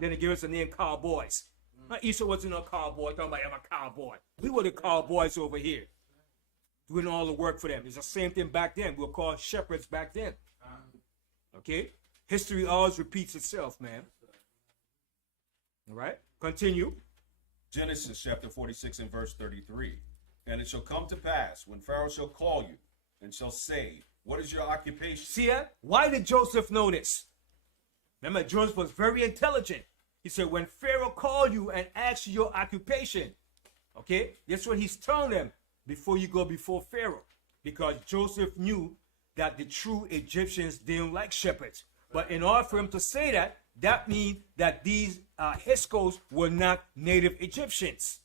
Then they gave us the name cowboys. Esau wasn't a cowboy. Talking about I'm a cowboy. We were the cowboys over here, doing all the work for them. It's the same thing back then. We were called shepherds back then. Okay? History always repeats itself, man. All right? Continue. Genesis chapter 46 and verse 33. And it shall come to pass, when Pharaoh shall call you, and shall say, What is your occupation? See that? Why did Joseph know this? Remember, Joseph was very intelligent. He said, when Pharaoh called you and asked you your occupation, okay, that's what he's telling them before you go before Pharaoh. Because Joseph knew that the true Egyptians didn't like shepherds. But in order for him to say that, that means that these H.O.D.C were not native Egyptians.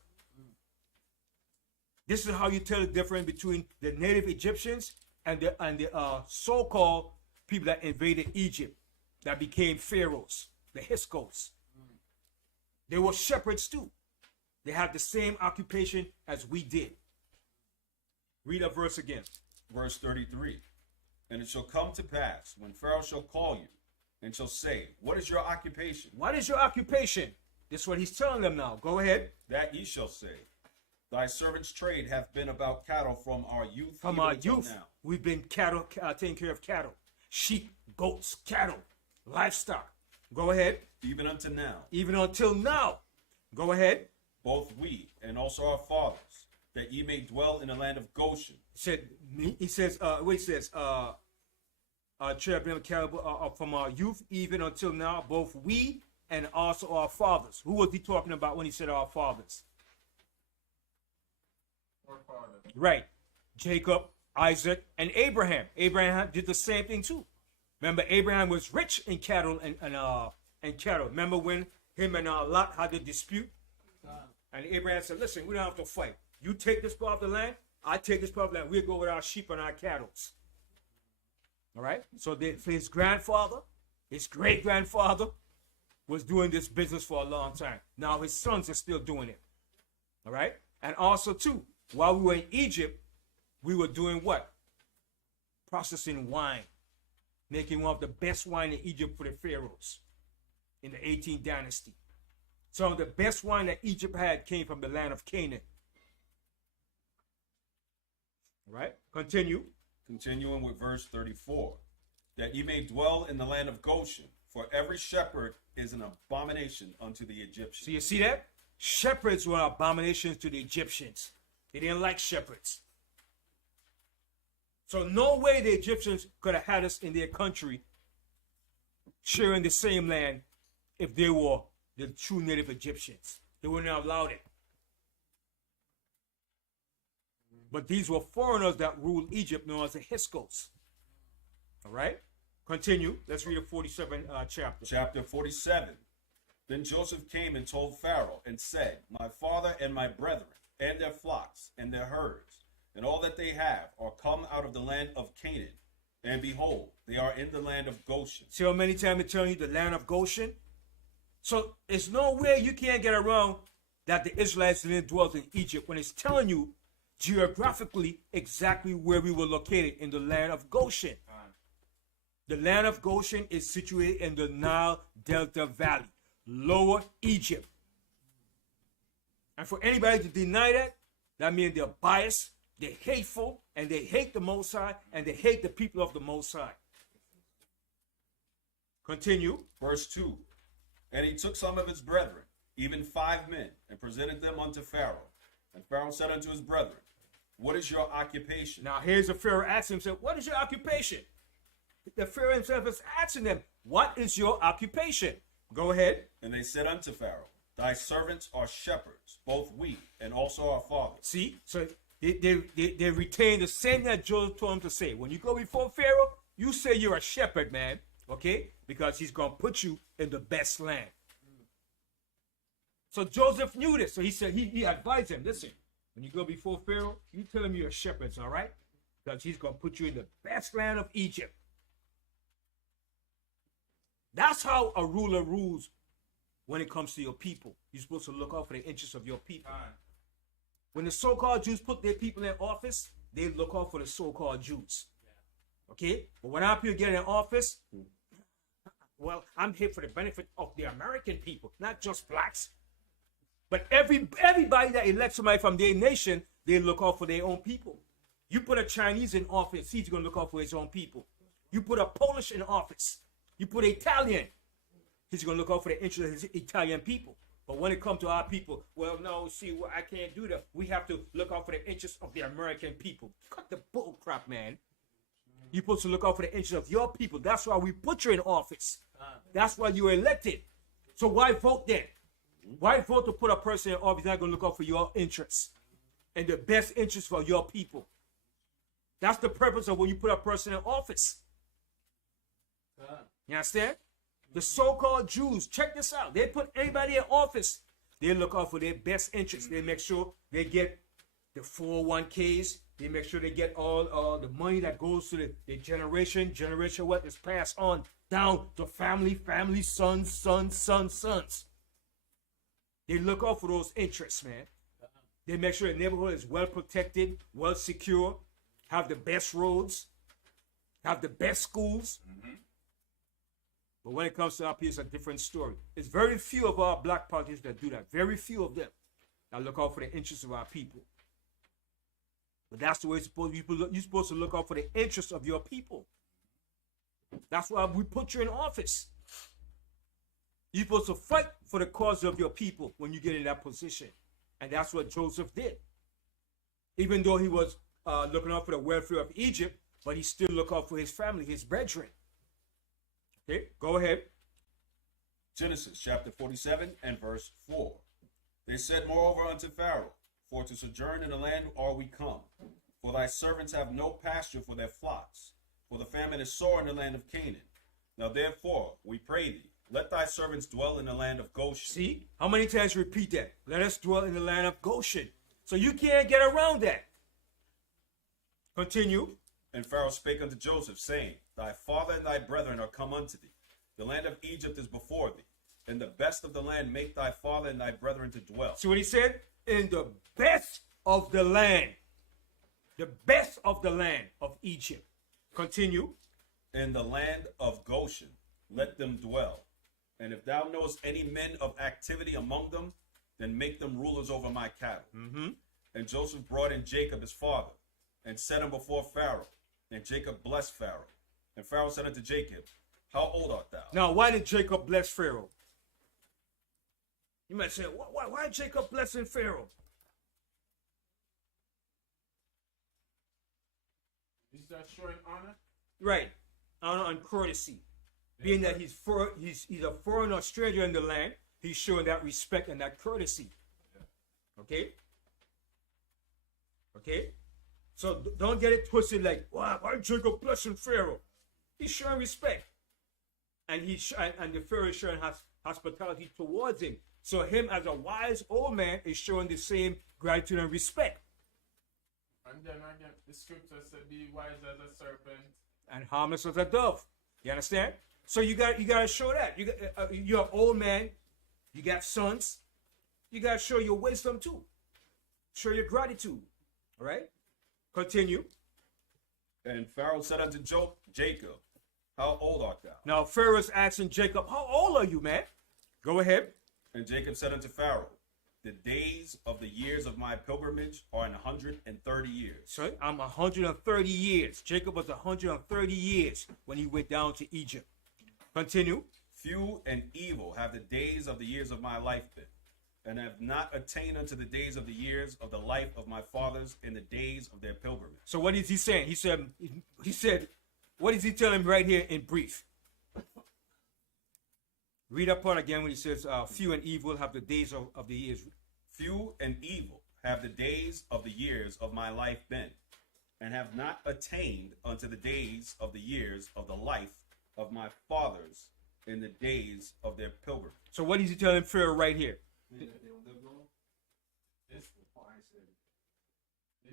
This is how you tell the difference between the native Egyptians and the so-called people that invaded Egypt, that became pharaohs, the H.O.D.C. They were shepherds too. They had the same occupation as we did. Read a verse again. Verse 33. And it shall come to pass, when Pharaoh shall call you, and shall say, What is your occupation? What is your occupation? This is what he's telling them now. Go ahead. That ye shall say, Thy servant's trade hath been about cattle from our youth. From our youth, now. We've been taking care of cattle. Sheep, goats, cattle, livestock. Go ahead. Even unto now. Even until now. Go ahead. Both we and also our fathers, that ye may dwell in the land of Goshen. He says, from our youth even until now, both we and also our fathers. Who was he talking about when he said our fathers? Our fathers. Right. Jacob, Isaac, and Abraham. Abraham did the same thing too. Remember, Abraham was rich in cattle and cattle. Remember when him and Lot had a dispute? And Abraham said, listen, we don't have to fight. You take this part of the land, I take this part of the land. We'll go with our sheep and our cattle. All right? So for his grandfather, his great-grandfather was doing this business for a long time. Now his sons are still doing it. All right? And also, too, while we were in Egypt, we were doing what? Processing wine. making one of the best wine in Egypt for the pharaohs in the 18th dynasty. Some of the best wine that Egypt had came from the land of Canaan. All right, continue. Continuing with verse 34. That ye may dwell in the land of Goshen, for every shepherd is an abomination unto the Egyptians. So you see that? Shepherds were abominations to the Egyptians. They didn't like shepherds. So no way the Egyptians could have had us in their country sharing the same land if they were the true native Egyptians. They wouldn't have allowed it. But these were foreigners that ruled Egypt, known as the H.O.D.C. All right? Continue. Let's read the 47th chapter. Chapter 47. Then Joseph came and told Pharaoh and said, My father and my brethren, and their flocks, and their herds, and all that they have, are come out of the land of Canaan. And behold, they are in the land of Goshen. See how many times it's telling you the land of Goshen? So it's no way you can't get around that the Israelites didn't dwell in Egypt when it's telling you geographically exactly where we were located in the land of Goshen. The land of Goshen is situated in the Nile Delta Valley, Lower Egypt. And for anybody to deny that, that means they're biased, they're hateful, and they hate the Most High, and they hate the people of the Most High. Continue. Verse 2. And he took some of his brethren, even 5 men, and presented them unto Pharaoh. And Pharaoh said unto his brethren, What is your occupation? Now here's the Pharaoh asking himself, what is your occupation? The Pharaoh himself is asking them, what is your occupation? Go ahead. And they said unto Pharaoh, Thy servants are shepherds, both we and also our fathers. See, so they retain the same that Joseph told them to say. When you go before Pharaoh, you say you're a shepherd, man, okay? Because he's going to put you in the best land. So Joseph knew this. So he said, he advised him, listen, when you go before Pharaoh, you tell him you're shepherds, all right? Because he's going to put you in the best land of Egypt. That's how a ruler rules when it comes to your people. You're supposed to look out for the interests of your people. When the so-called Jews put their people in office, they look out for the so-called Jews. Okay? But when our people get in office, well, I'm here for the benefit of the American people, not just blacks. But everybody that elects somebody from their nation, they look out for their own people. You put a Chinese in office, he's going to look out for his own people. You put a Polish in office, you put an Italian, he's going to look out for the interests of his Italian people. But when it comes to our people, well, no, see, well, I can't do that. We have to look out for the interests of the American people. Cut the bull crap, man. You're supposed to look out for the interests of your people. That's why we put you in office. That's why you were elected. So why vote then? Why vote to put a person in office that's not going to look out for your interests and the best interests for your people? That's the purpose of when you put a person in office. You understand? The so-called Jews, check this out. They put anybody in office. They look out for their best interests. They make sure they get the 401ks. They make sure they get all the money that goes to the generation what is passed on down to family, sons. They look out for those interests, man. They make sure the neighborhood is well protected, well secure, have the best roads, have the best schools. But when it comes to our people, it's a different story. It's very few of our black politicians that do that. Very few of them that look out for the interests of our people. But that's the way it's supposed to be. You're supposed to look out for the interests of your people. That's why we put you in office. You're supposed to fight for the cause of your people when you get in that position. And that's what Joseph did. Even though he was looking out for the welfare of Egypt, but he still looked out for his family, his brethren. Okay, go ahead. Genesis chapter 47 and verse 4. They said moreover unto Pharaoh, For to sojourn in the land are we come. For thy servants have no pasture for their flocks. For the famine is sore in the land of Canaan. Now therefore, we pray thee, let thy servants dwell in the land of Goshen. See? How many times repeat that? Let us dwell in the land of Goshen. So you can't get around that. Continue. And Pharaoh spake unto Joseph, saying, Thy father and thy brethren are come unto thee. The land of Egypt is before thee. In the best of the land make thy father and thy brethren to dwell. See what he said? In the best of the land. The best of the land of Egypt. Continue. In the land of Goshen, let them dwell. And if thou knowest any men of activity among them, then make them rulers over my cattle. And Joseph brought in Jacob his father, and set him before Pharaoh. And Jacob blessed Pharaoh. And Pharaoh said unto Jacob, how old art thou? Now, why did Jacob bless Pharaoh? You might say, why Jacob blessing Pharaoh? Is that showing honor? Right, honor and courtesy. Being that he's a foreigner or stranger in the land, he's showing that respect and that courtesy. Okay? Okay? So don't get it twisted like, why Jacob blessing Pharaoh? He's showing respect. And and the Pharaoh is showing hospitality towards him. So him as a wise old man is showing the same gratitude and respect. And then again, the scripture said, be wise as a serpent. And harmless as a dove. You understand? So you got to show that. You're an old man. You got sons. You got to show your wisdom too. Show your gratitude. All right? Continue. And Pharaoh said unto Jacob, how old art thou? Now Pharaoh's asking Jacob, how old are you, man? Go ahead. And Jacob said unto Pharaoh, the days of the years of my pilgrimage are 130 years. So I'm 130 years. Jacob was 130 years when he went down to Egypt. Continue. Few and evil have the days of the years of my life been, and have not attained unto the days of the years of the life of my fathers in the days of their pilgrimage. So what is he saying? He said, what is he telling him right here in brief? Read that part again when he says, few and evil have the days of the years. Few and evil have the days of the years of my life been, and have not attained unto the days of the years of the life of my fathers in the days of their pilgrimage. So what is he telling Pharaoh right here? He's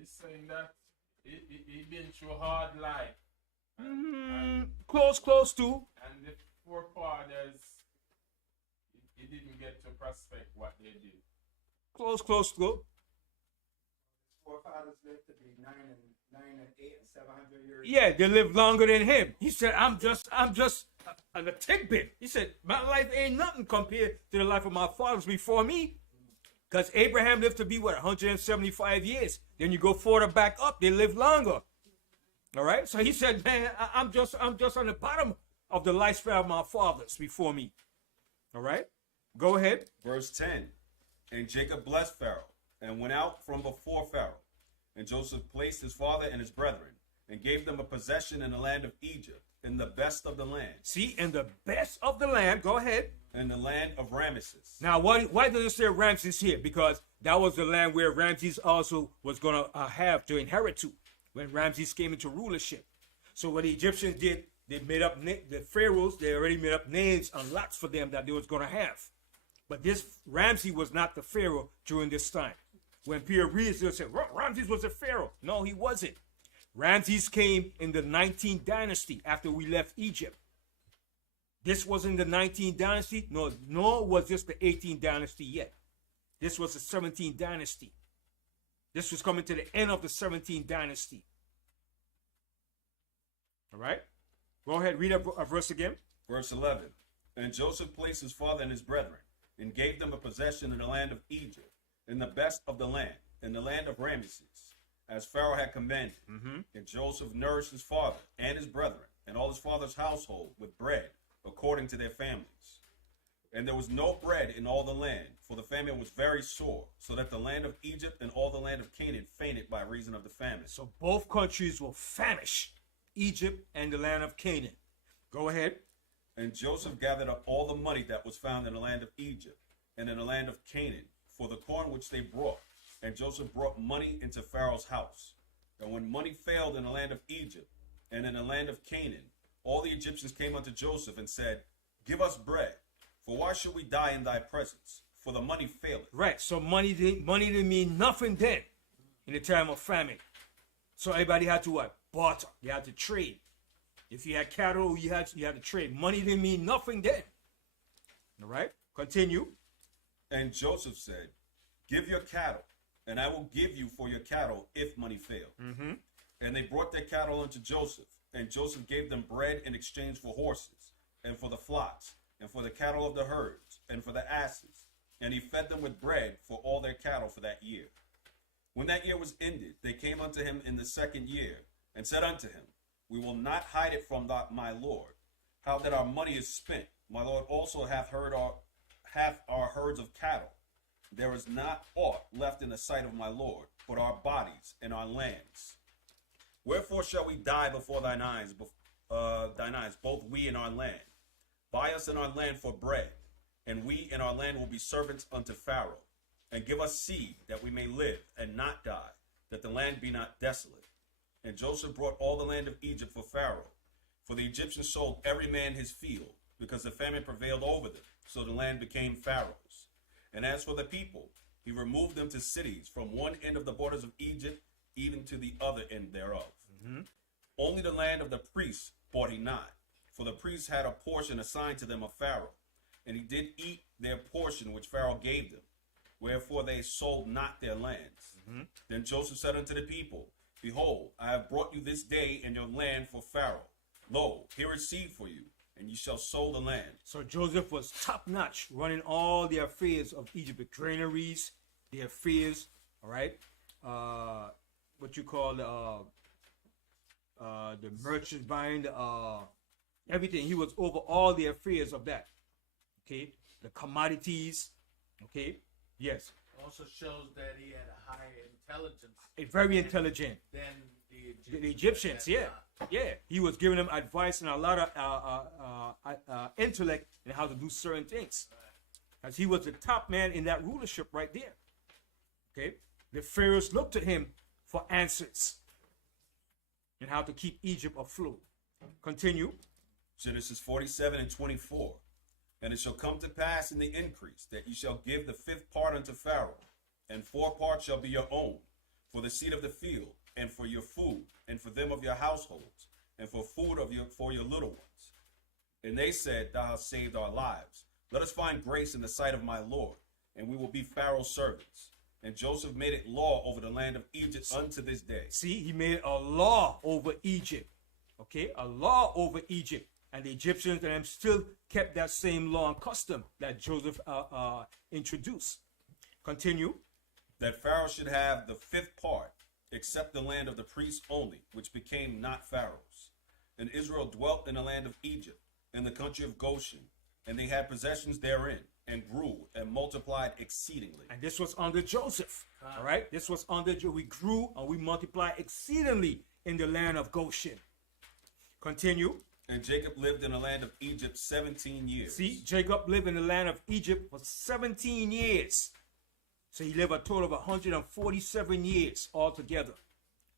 saying that he been through a hard life. Close to. And the forefathers, he didn't get to prospect what they did. Close to. Forefathers lived to be 9 and 8 and 700 years. Yeah, they lived longer than him. He said, I'm just a tidbit. He said, my life ain't nothing compared to the life of my fathers before me. Because Abraham lived to be, 175 years. Then you go further back up, they live longer. All right? So he said, man, I'm just on the bottom of the lifespan of my fathers before me. All right? Go ahead. Verse 10. And Jacob blessed Pharaoh, and went out from before Pharaoh. And Joseph placed his father and his brethren, and gave them a possession in the land of Egypt, in the best of the land. See, in the best of the land, go ahead. In the land of Ramesses. Now, why does it say Ramses here? Because that was the land where Ramses also was going to have to inherit to when Ramses came into rulership. So what the Egyptians did, they made up, the pharaohs, they already made up names and lots for them that they was going to have. But this Ramses was not the pharaoh during this time. When Peter reads, they'll say, Ramses was a pharaoh. No, he wasn't. Ramses came in the 19th dynasty after we left Egypt. This wasn't the 19th dynasty, nor was this the 18th dynasty yet. This was the 17th dynasty. This was coming to the end of the 17th dynasty. All right? Go ahead, read a verse again. Verse 11. And Joseph placed his father and his brethren, and gave them a possession in the land of Egypt, in the best of the land, in the land of Ramesses, as Pharaoh had commanded. And Joseph nourished his father and his brethren, and all his father's household with bread, according to their families. And there was no bread in all the land, for the famine was very sore, so that the land of Egypt and all the land of Canaan fainted by reason of the famine. So both countries will famish, Egypt and the land of Canaan. Go ahead. And Joseph gathered up all the money that was found in the land of Egypt and in the land of Canaan for the corn which they brought. And Joseph brought money into Pharaoh's house. And when money failed in the land of Egypt and in the land of Canaan, all the Egyptians came unto Joseph and said, Give us bread, for why should we die in thy presence? For the money faileth. Right, so money didn't mean nothing then in the time of famine. So everybody had to what? Barter. You had to trade. If you had cattle, you had to trade. Money didn't mean nothing then. All right, continue. And Joseph said, Give your cattle, and I will give you for your cattle if money fail. And they brought their cattle unto Joseph, And Joseph gave them bread in exchange for horses, and for the flocks, and for the cattle of the herds, and for the asses. And he fed them with bread for all their cattle for that year. When that year was ended, they came unto him in the second year, and said unto him, We will not hide it from my lord, how that our money is spent. My lord also hath our herds of cattle. There is not aught left in the sight of my lord, but our bodies and our lands. Wherefore shall we die before thine eyes, both we and our land? Buy us and our land for bread, and we and our land will be servants unto Pharaoh. And give us seed, that we may live and not die, that the land be not desolate. And Joseph brought all the land of Egypt for Pharaoh. For the Egyptians sold every man his field, because the famine prevailed over them, so the land became Pharaoh's. And as for the people, he removed them to cities from one end of the borders of Egypt, even to the other end thereof. Only the land of the priests bought he not, for the priests had a portion assigned to them of Pharaoh, and he did eat their portion which Pharaoh gave them. Wherefore they sold not their lands. Then Joseph said unto the people, Behold, I have brought you this day and your land for Pharaoh. Lo, here is seed for you, and ye shall sow the land. So Joseph was top-notch, running all the affairs of Egypt, the granaries, the affairs, all right? What you call the merchants buying everything. He was over all the affairs of that, okay? The commodities, okay? Yes. Also shows that he had a high intelligence. Very intelligent. Than The Egyptians, yeah. Yeah. He was giving them advice and a lot of intellect in how to do certain things. As he was the top man in that rulership right there. Okay. The pharaohs looked to him for answers and how to keep Egypt afloat. Continue. Genesis 47 and 24. And it shall come to pass in the increase that ye shall give the fifth part unto Pharaoh, and 4 parts shall be your own, for the seed of the field, and for your food, and for them of your households, and for food for your little ones. And they said, Thou hast saved our lives. Let us find grace in the sight of my Lord, and we will be Pharaoh's servants. And Joseph made it law over the land of Egypt unto this day. See, he made a law over Egypt. Okay, a law over Egypt. And the Egyptians and them still kept that same law and custom that Joseph introduced. Continue. That Pharaoh should have the 5th part, except the land of the priests only, which became not Pharaoh's. And Israel dwelt in the land of Egypt, in the country of Goshen, and they had possessions therein, and grew and multiplied exceedingly. And this was under Joseph. All right, this was under Joseph. We grew and we multiplied exceedingly in the land of Goshen. Continue. And Jacob lived in the land of Egypt 17 years. See, Jacob lived in the land of Egypt for 17 years. So he lived a total of 147 years altogether.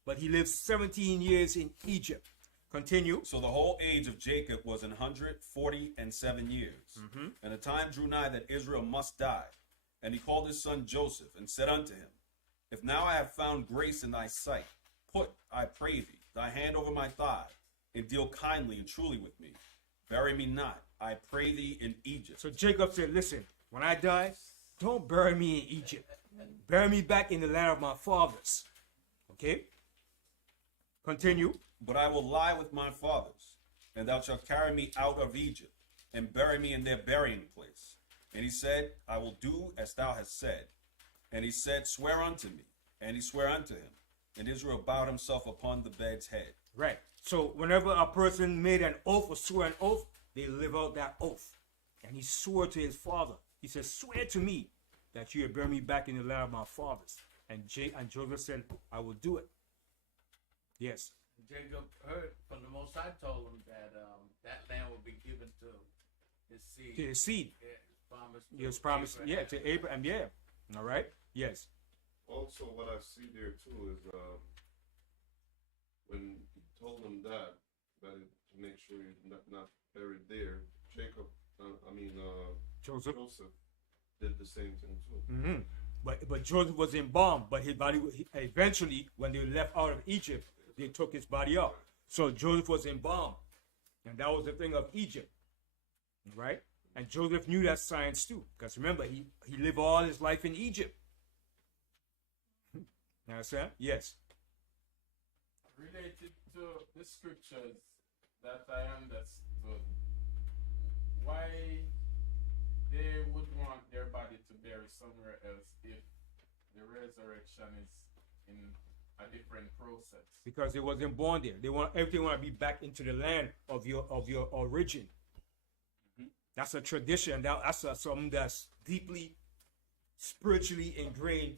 But he lived 17 years in Egypt. Continue. So the whole age of Jacob was 147 years. And the time drew nigh that Israel must die. And he called his son Joseph and said unto him, If now I have found grace in thy sight, put, I pray thee, thy hand over my thigh, and deal kindly and truly with me. Bury me not, I pray thee, in Egypt. So Jacob said, listen, when I die, don't bury me in Egypt. Bury me back in the land of my fathers. Okay? Continue. But I will lie with my fathers, and thou shalt carry me out of Egypt, and bury me in their burying place. And he said, I will do as thou hast said. And he said, Swear unto me. And he sware unto him. And Israel bowed himself upon the bed's head. Right. So whenever a person made an oath or swore an oath, they live out that oath. And he swore to his father. He said, Swear to me that you will bury me back in the land of my fathers. And Joseph said, I will do it. Yes. Jacob heard from the Most High, told him that that land will be given to his seed. To his seed. Yeah, He was promised, yeah, to Abraham, yeah. All right? Yes. Also, what I see there too is when he told him that to make sure you're not buried there, Joseph did the same thing too. But Joseph was embalmed, but his body, eventually, when they left out of Egypt, they took his body up. So Joseph was embalmed. And that was the thing of Egypt. Right? And Joseph knew that science too. Because remember, he lived all his life in Egypt. You understand? Yes. Related to the scriptures that I understood, why they would want their body to bury somewhere else if the resurrection is in a different process? Because they wasn't born there. They want everything want to be back into the land of your origin. That's a tradition. That's something that's deeply spiritually ingrained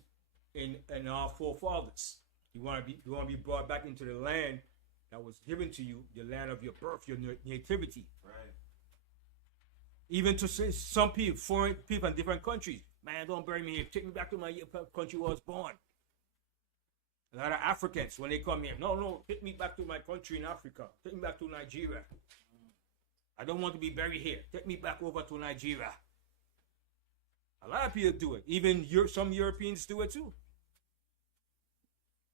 in our forefathers. You want to be brought back into the land that was given to you, the land of your birth, your nativity. Right. Even to say some people, foreign people in different countries, man, don't bury me here. Take me back to my country where I was born. A lot of Africans, when they come here, no, take me back to my country in Africa. Take me back to Nigeria. I don't want to be buried here. Take me back over to Nigeria. A lot of people do it. Even some Europeans do it too.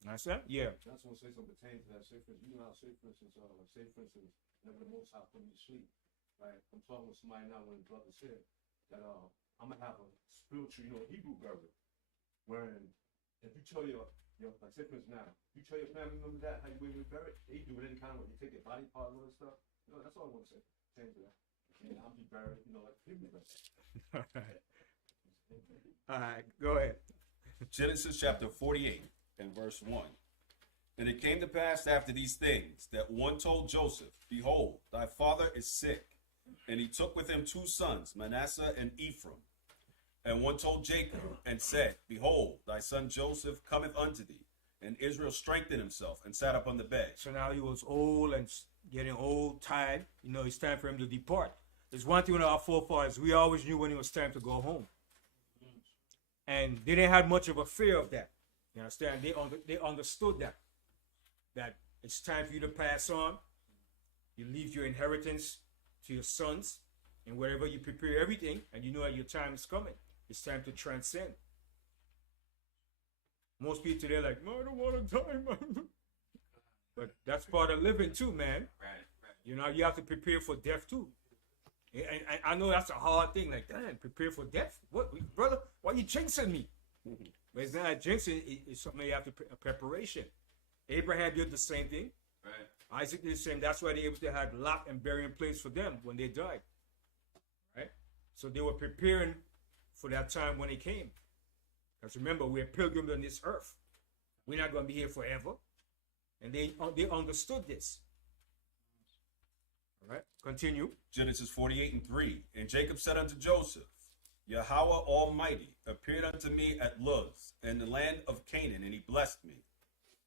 Understand? Yeah. That's what I say something pertaining to that. Say for instance, never the Most High put me to sleep. Right? I'm talking with somebody now when the brother said that I'm gonna have a spiritual, Hebrew burial. Wherein if you tell your like say for instance now, you tell your family members that how you will be buried, they do it any kind of way. You take their body part and all that stuff. That's all I want to say. Change that. And I'll be buried, like Hebrew buried. All right, go ahead. Genesis chapter 48 and verse 1. And it came to pass after these things that one told Joseph, Behold, thy father is sick. And he took with him 2 sons, Manasseh and Ephraim. And one told Jacob and said, Behold, thy son Joseph cometh unto thee. And Israel strengthened himself and sat up on the bed. So now he was old and getting old, tired. It's time for him to depart. There's one thing with our forefathers. We always knew when it was time to go home. And they didn't have much of a fear of that. You understand? They understood that it's time for you to pass on. You leave your inheritance to your sons, and wherever you prepare everything, and you know that your time is coming. It's time to transcend. Most people today are like, no, I don't want to die, man. But that's part of living too, man. Right. You have to prepare for death too. And I know that's a hard thing. Like, damn, prepare for death? What, brother? Why you jinxing me? But it's not jinxing. It's something you have to preparation. Abraham did the same thing. Right. Isaac did the same. That's why they were able to have lot and burying place for them when they died. Right? So they were preparing for that time when it came. Because remember, we're pilgrims on this earth. We're not going to be here forever. And they understood this. All right, continue. Genesis 48 and 3. And Jacob said unto Joseph, Yahweh Almighty appeared unto me at Luz in the land of Canaan, and he blessed me.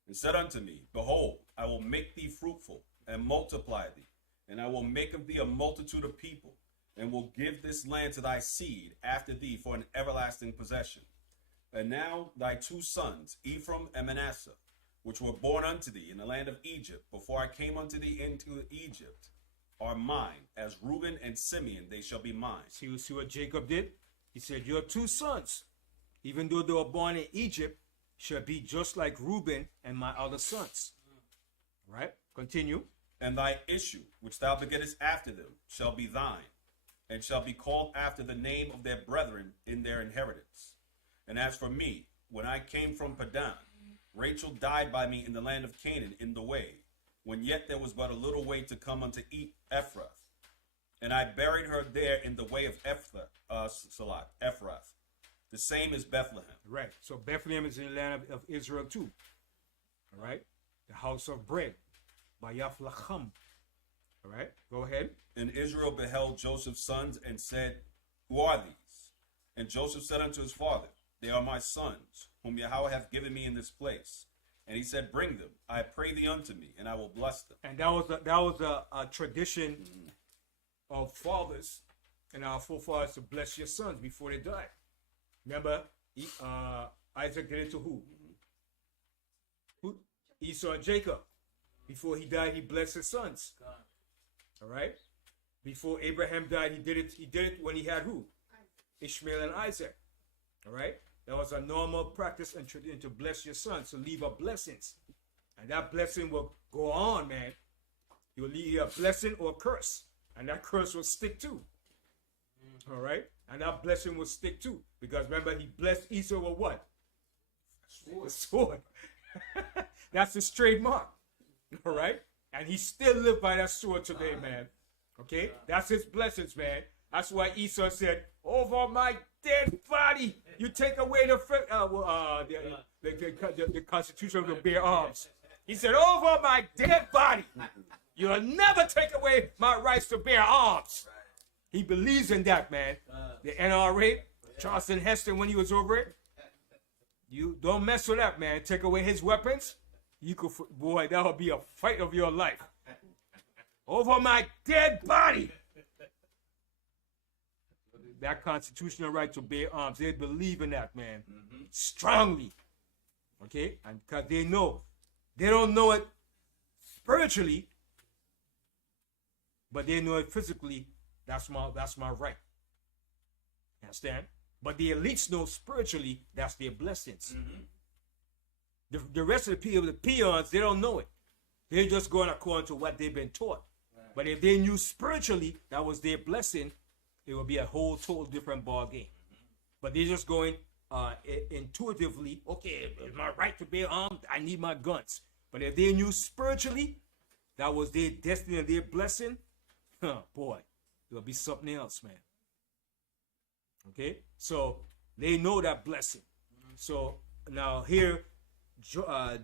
And said unto me, Behold, I will make thee fruitful, and multiply thee, and I will make of thee a multitude of people, and will give this land to thy seed after thee for an everlasting possession. And now thy 2 sons, Ephraim and Manasseh, which were born unto thee in the land of Egypt, before I came unto thee into Egypt, are mine. As Reuben and Simeon, they shall be mine. See what Jacob did? He said, your 2 sons, even though they were born in Egypt, shall be just like Reuben and my other sons. Right? Continue. And thy issue, which thou begettest after them, shall be thine, and shall be called after the name of their brethren in their inheritance. And as for me, when I came from Padan, Rachel died by me in the land of Canaan in the way, when yet there was but a little way to come unto Ephrath. And I buried her there in the way of Ephrath. The same is Bethlehem. Right. So Bethlehem is in the land of Israel too. All right. The house of bread. Bayaflacham. All right. Go ahead. And Israel beheld Joseph's sons and said, Who are these? And Joseph said unto his father, They are my sons, whom Yahweh hath given me in this place. And he said, Bring them, I pray thee unto me, and I will bless them. And that was a tradition of fathers and our forefathers to bless your sons before they died. Remember, Isaac did it to who? Who? Esau and Jacob. Before he died, he blessed his sons. All right. Before Abraham died, he did it when he had who? Ishmael and Isaac. All right. That was a normal practice and tradition to bless your sons, to leave a blessings. And that blessing will go on, man. You will leave a blessing or a curse. And that curse will stick too. All right? And that blessing will stick too. Because remember, he blessed Esau with what? A sword. That's his trademark. All right? And he still lived by that sword today, man. Okay? That's his blessings, man. That's why Esau said, over my dead body, you take away the Constitution will bear arms. He said, over my dead body, you'll never take away my rights to bear arms. He believes in that, man. The NRA, Charleston Heston, when he was over it, you don't mess with that, man. Take away his weapons, you could, boy, that would be a fight of your life. Over my dead body. That constitutional right to bear arms, they believe in that, man, strongly. Okay, and because they know, they don't know it spiritually, but they know it physically. That's my right. Understand? But the elites know spiritually that's their blessings. The rest of the people, the peons, they don't know it. They're just going according to what they've been taught. But if they knew spiritually that was their blessing, it would be a whole total different ball game. But they're just going intuitively, okay, it's my right to bear arms, I need my guns. But if they knew spiritually that was their destiny and their blessing, boy, it'll be something else, man. Okay? So they know that blessing. So now here,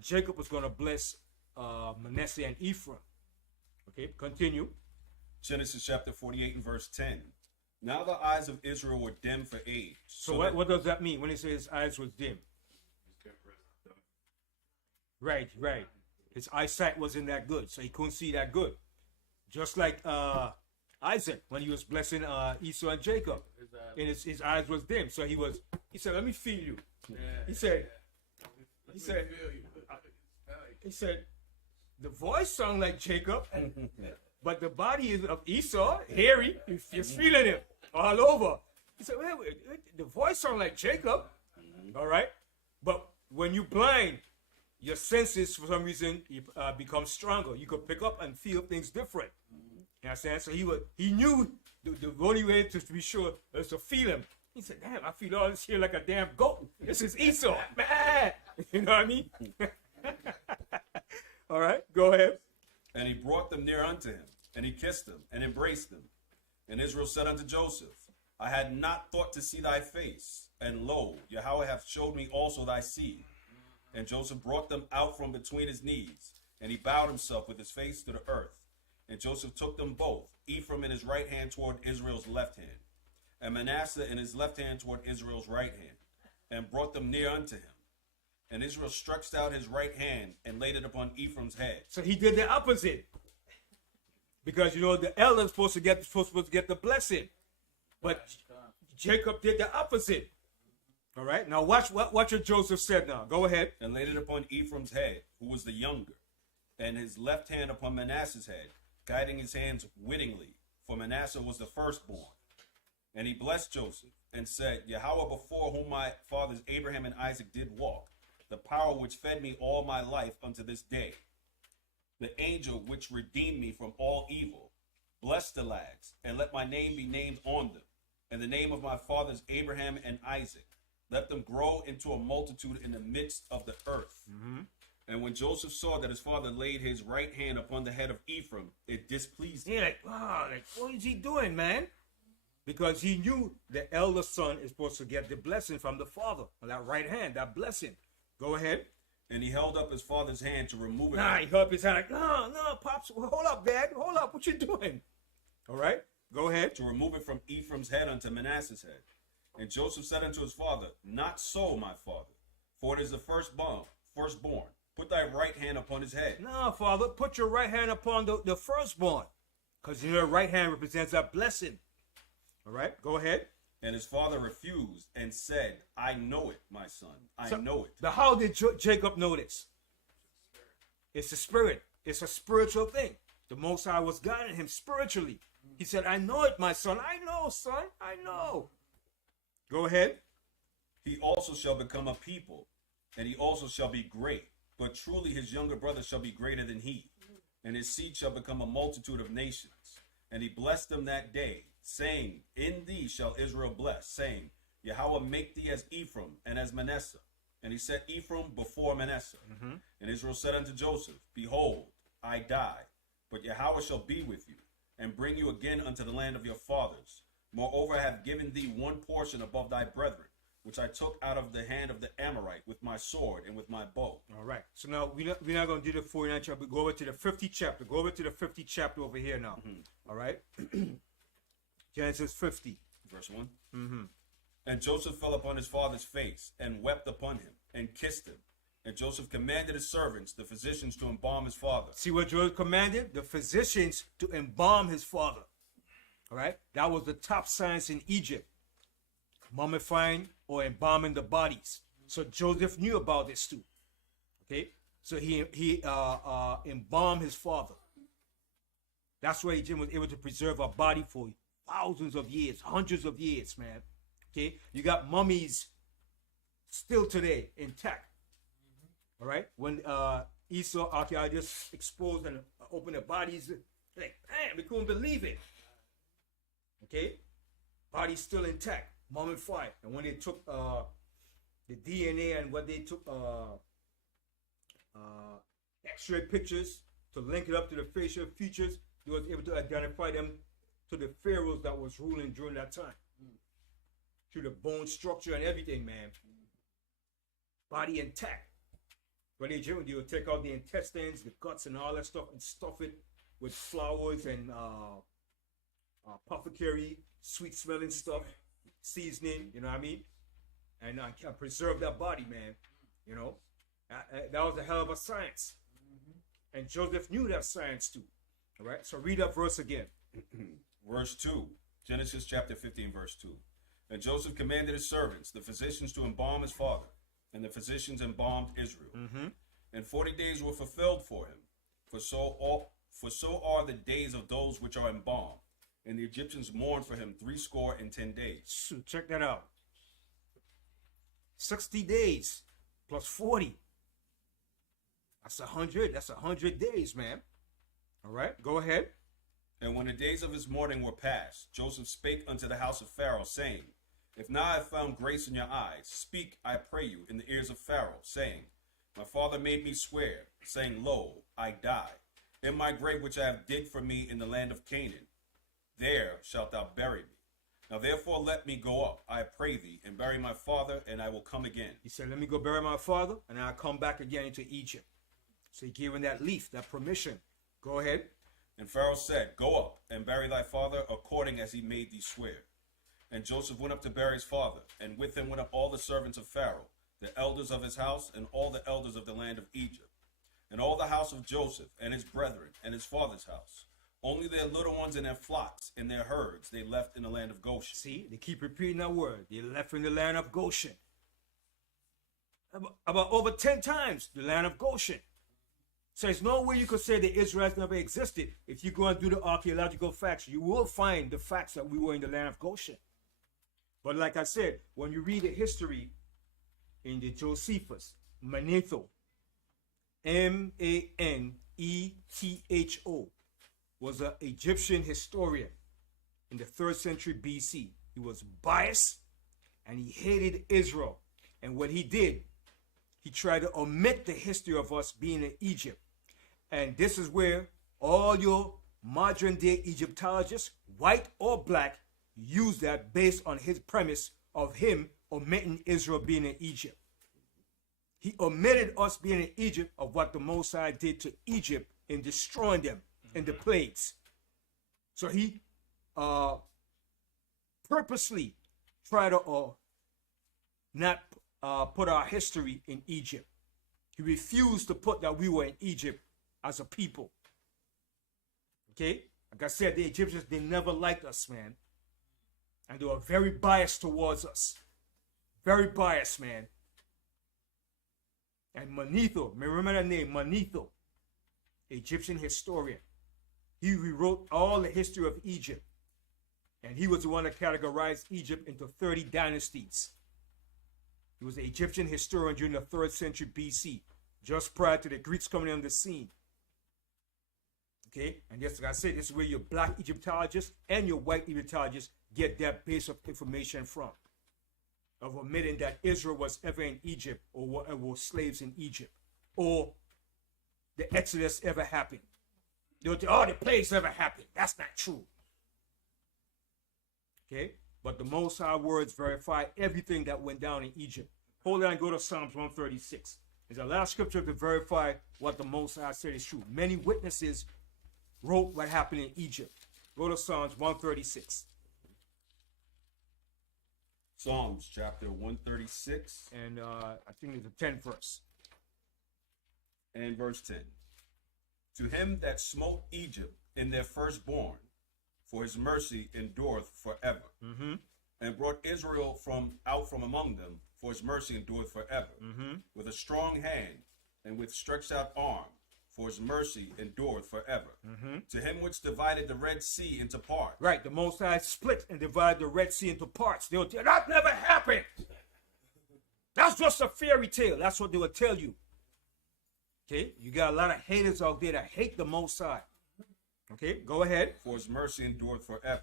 Jacob was going to bless Manasseh and Ephraim. Okay, continue. Genesis chapter 48 and verse 10. Now the eyes of Israel were dim for age. So what does that mean when he says his eyes was dim? Right. His eyesight wasn't that good, so he couldn't see that good. Just like Isaac, when he was blessing Esau and Jacob, and his eyes was dim. So he said, let me feel you. He said, the voice sounds like Jacob, but the body is of Esau, hairy. You're feeling it all over. He said, wait, the voice sounds like Jacob. All right. But when you're blind, your senses, for some reason, become stronger. You could pick up and feel things different. You understand? So he knew the only way to be sure was to feel him. He said, damn, I feel all this here like a damn goat. This is Esau. Man. You know what I mean? All right, go ahead. And he brought them near unto him, and he kissed them, and embraced them. And Israel said unto Joseph, I had not thought to see thy face, and lo, Yahweh hath showed me also thy seed. And Joseph brought them out from between his knees, and he bowed himself with his face to the earth. And Joseph took them both, Ephraim in his right hand toward Israel's left hand, and Manasseh in his left hand toward Israel's right hand, and brought them near unto him. And Israel stretched out his right hand and laid it upon Ephraim's head. So he did the opposite. Because, the elder is supposed to get the blessing. But Jacob did the opposite. All right? Now watch what Joseph said now. Go ahead. And laid it upon Ephraim's head, who was the younger, and his left hand upon Manasseh's head, guiding his hands wittingly, for Manasseh was the firstborn. And he blessed Joseph, and said, Yahweh, before whom my fathers Abraham and Isaac did walk, the power which fed me all my life unto this day, the angel which redeemed me from all evil, bless the lads, and let my name be named on them, and the name of my fathers Abraham and Isaac. Let them grow into a multitude in the midst of the earth. And when Joseph saw that his father laid his right hand upon the head of Ephraim, it displeased him. Yeah, what is he doing, man? Because he knew the elder son is supposed to get the blessing from the father, that right hand, that blessing. Go ahead. And he held up his father's hand to remove it. He held up his hand like, no, Pops, hold up, Dad, hold up, what you doing? All right, go ahead. To remove it from Ephraim's head unto Manasseh's head. And Joseph said unto his father, not so, my father, for it is the firstborn. Put thy right hand upon his head. No, Father, put your right hand upon the firstborn, because your right hand represents a blessing. All right, go ahead. And his father refused and said, I know it, my son. I know it. But how did Jacob know this? It's the spirit. It's a spiritual thing. The Most High was guiding him spiritually. He said, I know it, my son. I know, son. I know. Go ahead. He also shall become a people, and he also shall be great. But truly his younger brother shall be greater than he, and his seed shall become a multitude of nations. And he blessed them that day, saying, in thee shall Israel bless, saying, Yahweh make thee as Ephraim and as Manasseh. And he set Ephraim before Manasseh. And Israel said unto Joseph, behold, I die. But Yahweh shall be with you, and bring you again unto the land of your fathers. Moreover, I have given thee one portion above thy brethren, which I took out of the hand of the Amorite with my sword and with my bow. All right. So now we're not going to do the 49th chapter. Go over to the 50th chapter. Go over to the 50th chapter over here now. All right. Genesis 50. Verse 1. And Joseph fell upon his father's face, and wept upon him, and kissed him. And Joseph commanded his servants, the physicians, to embalm his father. See what Joseph commanded? The physicians to embalm his father. All right. That was the top science in Egypt. Mummifying or embalming the bodies. So Joseph knew about this too. Okay. So he embalmed his father. That's why Egypt was able to preserve a body for thousands of years, hundreds of years, man. Okay. You got mummies still today intact. All right. When Esau archaeologists exposed and opened the bodies, like, man, we couldn't believe it. Okay. Bodies still intact, mummified. And when they took the DNA and what they took X-ray pictures to link it up to the facial features, they was able to identify them to the pharaohs that was ruling during that time. Through the bone structure and everything, man. Body intact. When they do, they would take out the intestines, the guts, and all that stuff, and stuff it with flowers and apothecary, sweet-smelling stuff, seasoning. You know what I mean? And can preserve that body, man. You know, that was a hell of a science. And Joseph knew that science too. All right. So read that verse again. Verse 2. Genesis chapter 15, verse 2. And Joseph commanded his servants, the physicians, to embalm his father. And the physicians embalmed Israel. And 40 days were fulfilled for him. For so are the days of those which are embalmed. And the Egyptians mourned for him 60 days. So check that out. 60 days plus 40. That's 100. That's 100 days, man. All right, go ahead. And when the days of his mourning were past, Joseph spake unto the house of Pharaoh, saying, If now I have found grace in your eyes, speak, I pray you, in the ears of Pharaoh, saying, My father made me swear, saying, Lo, I die. In my grave which I have digged for me in the land of Canaan, there shalt thou bury me. Now therefore let me go up, I pray thee, and bury my father, and I will come again. He said, let me go bury my father, and I'll come back again into Egypt. So he gave him that leaf, that permission. Go ahead. And Pharaoh said, Go up, and bury thy father, according as he made thee swear. And Joseph went up to bury his father, and with him went up all the servants of Pharaoh, the elders of his house, and all the elders of the land of Egypt, and all the house of Joseph, and his brethren, and his father's house. Only their little ones and their flocks and their herds they left in the land of Goshen. See, they keep repeating that word. They left in the land of Goshen. About over 10 times, the land of Goshen. So there's no way you could say the Israelites never existed. If you go and do the archaeological facts, you will find the facts that we were in the land of Goshen. But like I said, when you read the history in the Josephus, Manetho, Manetho, was an Egyptian historian in the 3rd century BC. He was biased and he hated Israel. And what he did, he tried to omit the history of us being in Egypt. And this is where all your modern day Egyptologists, white or black, use that based on his premise of him omitting Israel being in Egypt. He omitted us being in Egypt of what the Most High did to Egypt in destroying them in the plagues. So he purposely tried to not put our history in Egypt. He refused to put that we were in Egypt as a people. Okay? Like I said, the Egyptians, they never liked us, man. And they were very biased towards us. Very biased, man. And Manetho, remember that name, Manetho, Egyptian historian. He rewrote all the history of Egypt. And he was the one that categorized Egypt into 30 dynasties. He was an Egyptian historian during the 3rd century BC, just prior to the Greeks coming on the scene. Okay? And just like I said, this is where your black Egyptologists and your white Egyptologists get their base of information from. Of omitting that Israel was ever in Egypt or were slaves in Egypt. Or the Exodus ever happened. They'll say, oh, the plagues never happened. That's not true. Okay? But the Most High words verify everything that went down in Egypt. Hold on, go to Psalms 136. It's the last scripture to verify what the Most High said is true. Many witnesses wrote what happened in Egypt. Go to Psalms 136. Psalms chapter 136 And I think it's the 10th verse. and verse 10. To him that smote Egypt in their firstborn, for his mercy endureth forever. And brought Israel out from among them, for his mercy endureth forever. With a strong hand and with stretched out arm, for his mercy endureth forever. To him which divided the Red Sea into parts. Right, the Most High split and divided the Red Sea into parts. They'll tell you, that never happened. That's just a fairy tale. That's what they will tell you. Okay, you got a lot of haters out there that hate the Most High. Okay, go ahead. For his mercy endureth forever.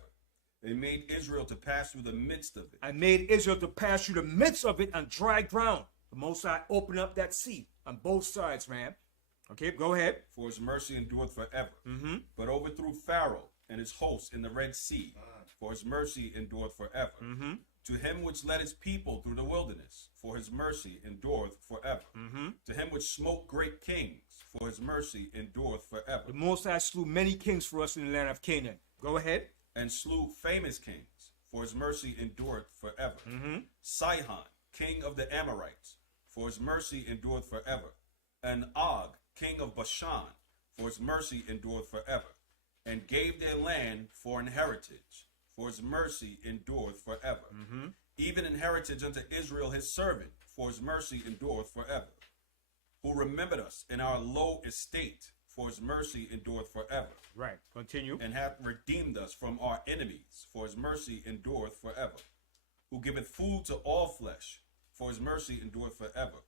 They made Israel to pass through the midst of it. I made Israel to pass through the midst of it on dry ground. The Most High opened up that sea on both sides, man. Okay, go ahead. For his mercy endureth forever. But overthrew Pharaoh and his hosts in the Red Sea. For his mercy endureth forever. To him which led his people through the wilderness, for his mercy endureth forever. To him which smote great kings, for his mercy endureth forever. The Most High slew many kings for us in the land of Canaan. Go ahead. And slew famous kings, for his mercy endureth forever. Sihon, king of the Amorites, for his mercy endureth forever. And Og, king of Bashan, for his mercy endureth forever. And gave their land for an heritage, for his mercy endureth forever. Even an heritage unto Israel his servant, for his mercy endureth forever. Who remembered us in our low estate, for his mercy endureth forever. Right, continue. And hath redeemed us from our enemies, for his mercy endureth forever. Who giveth food to all flesh, for his mercy endureth forever.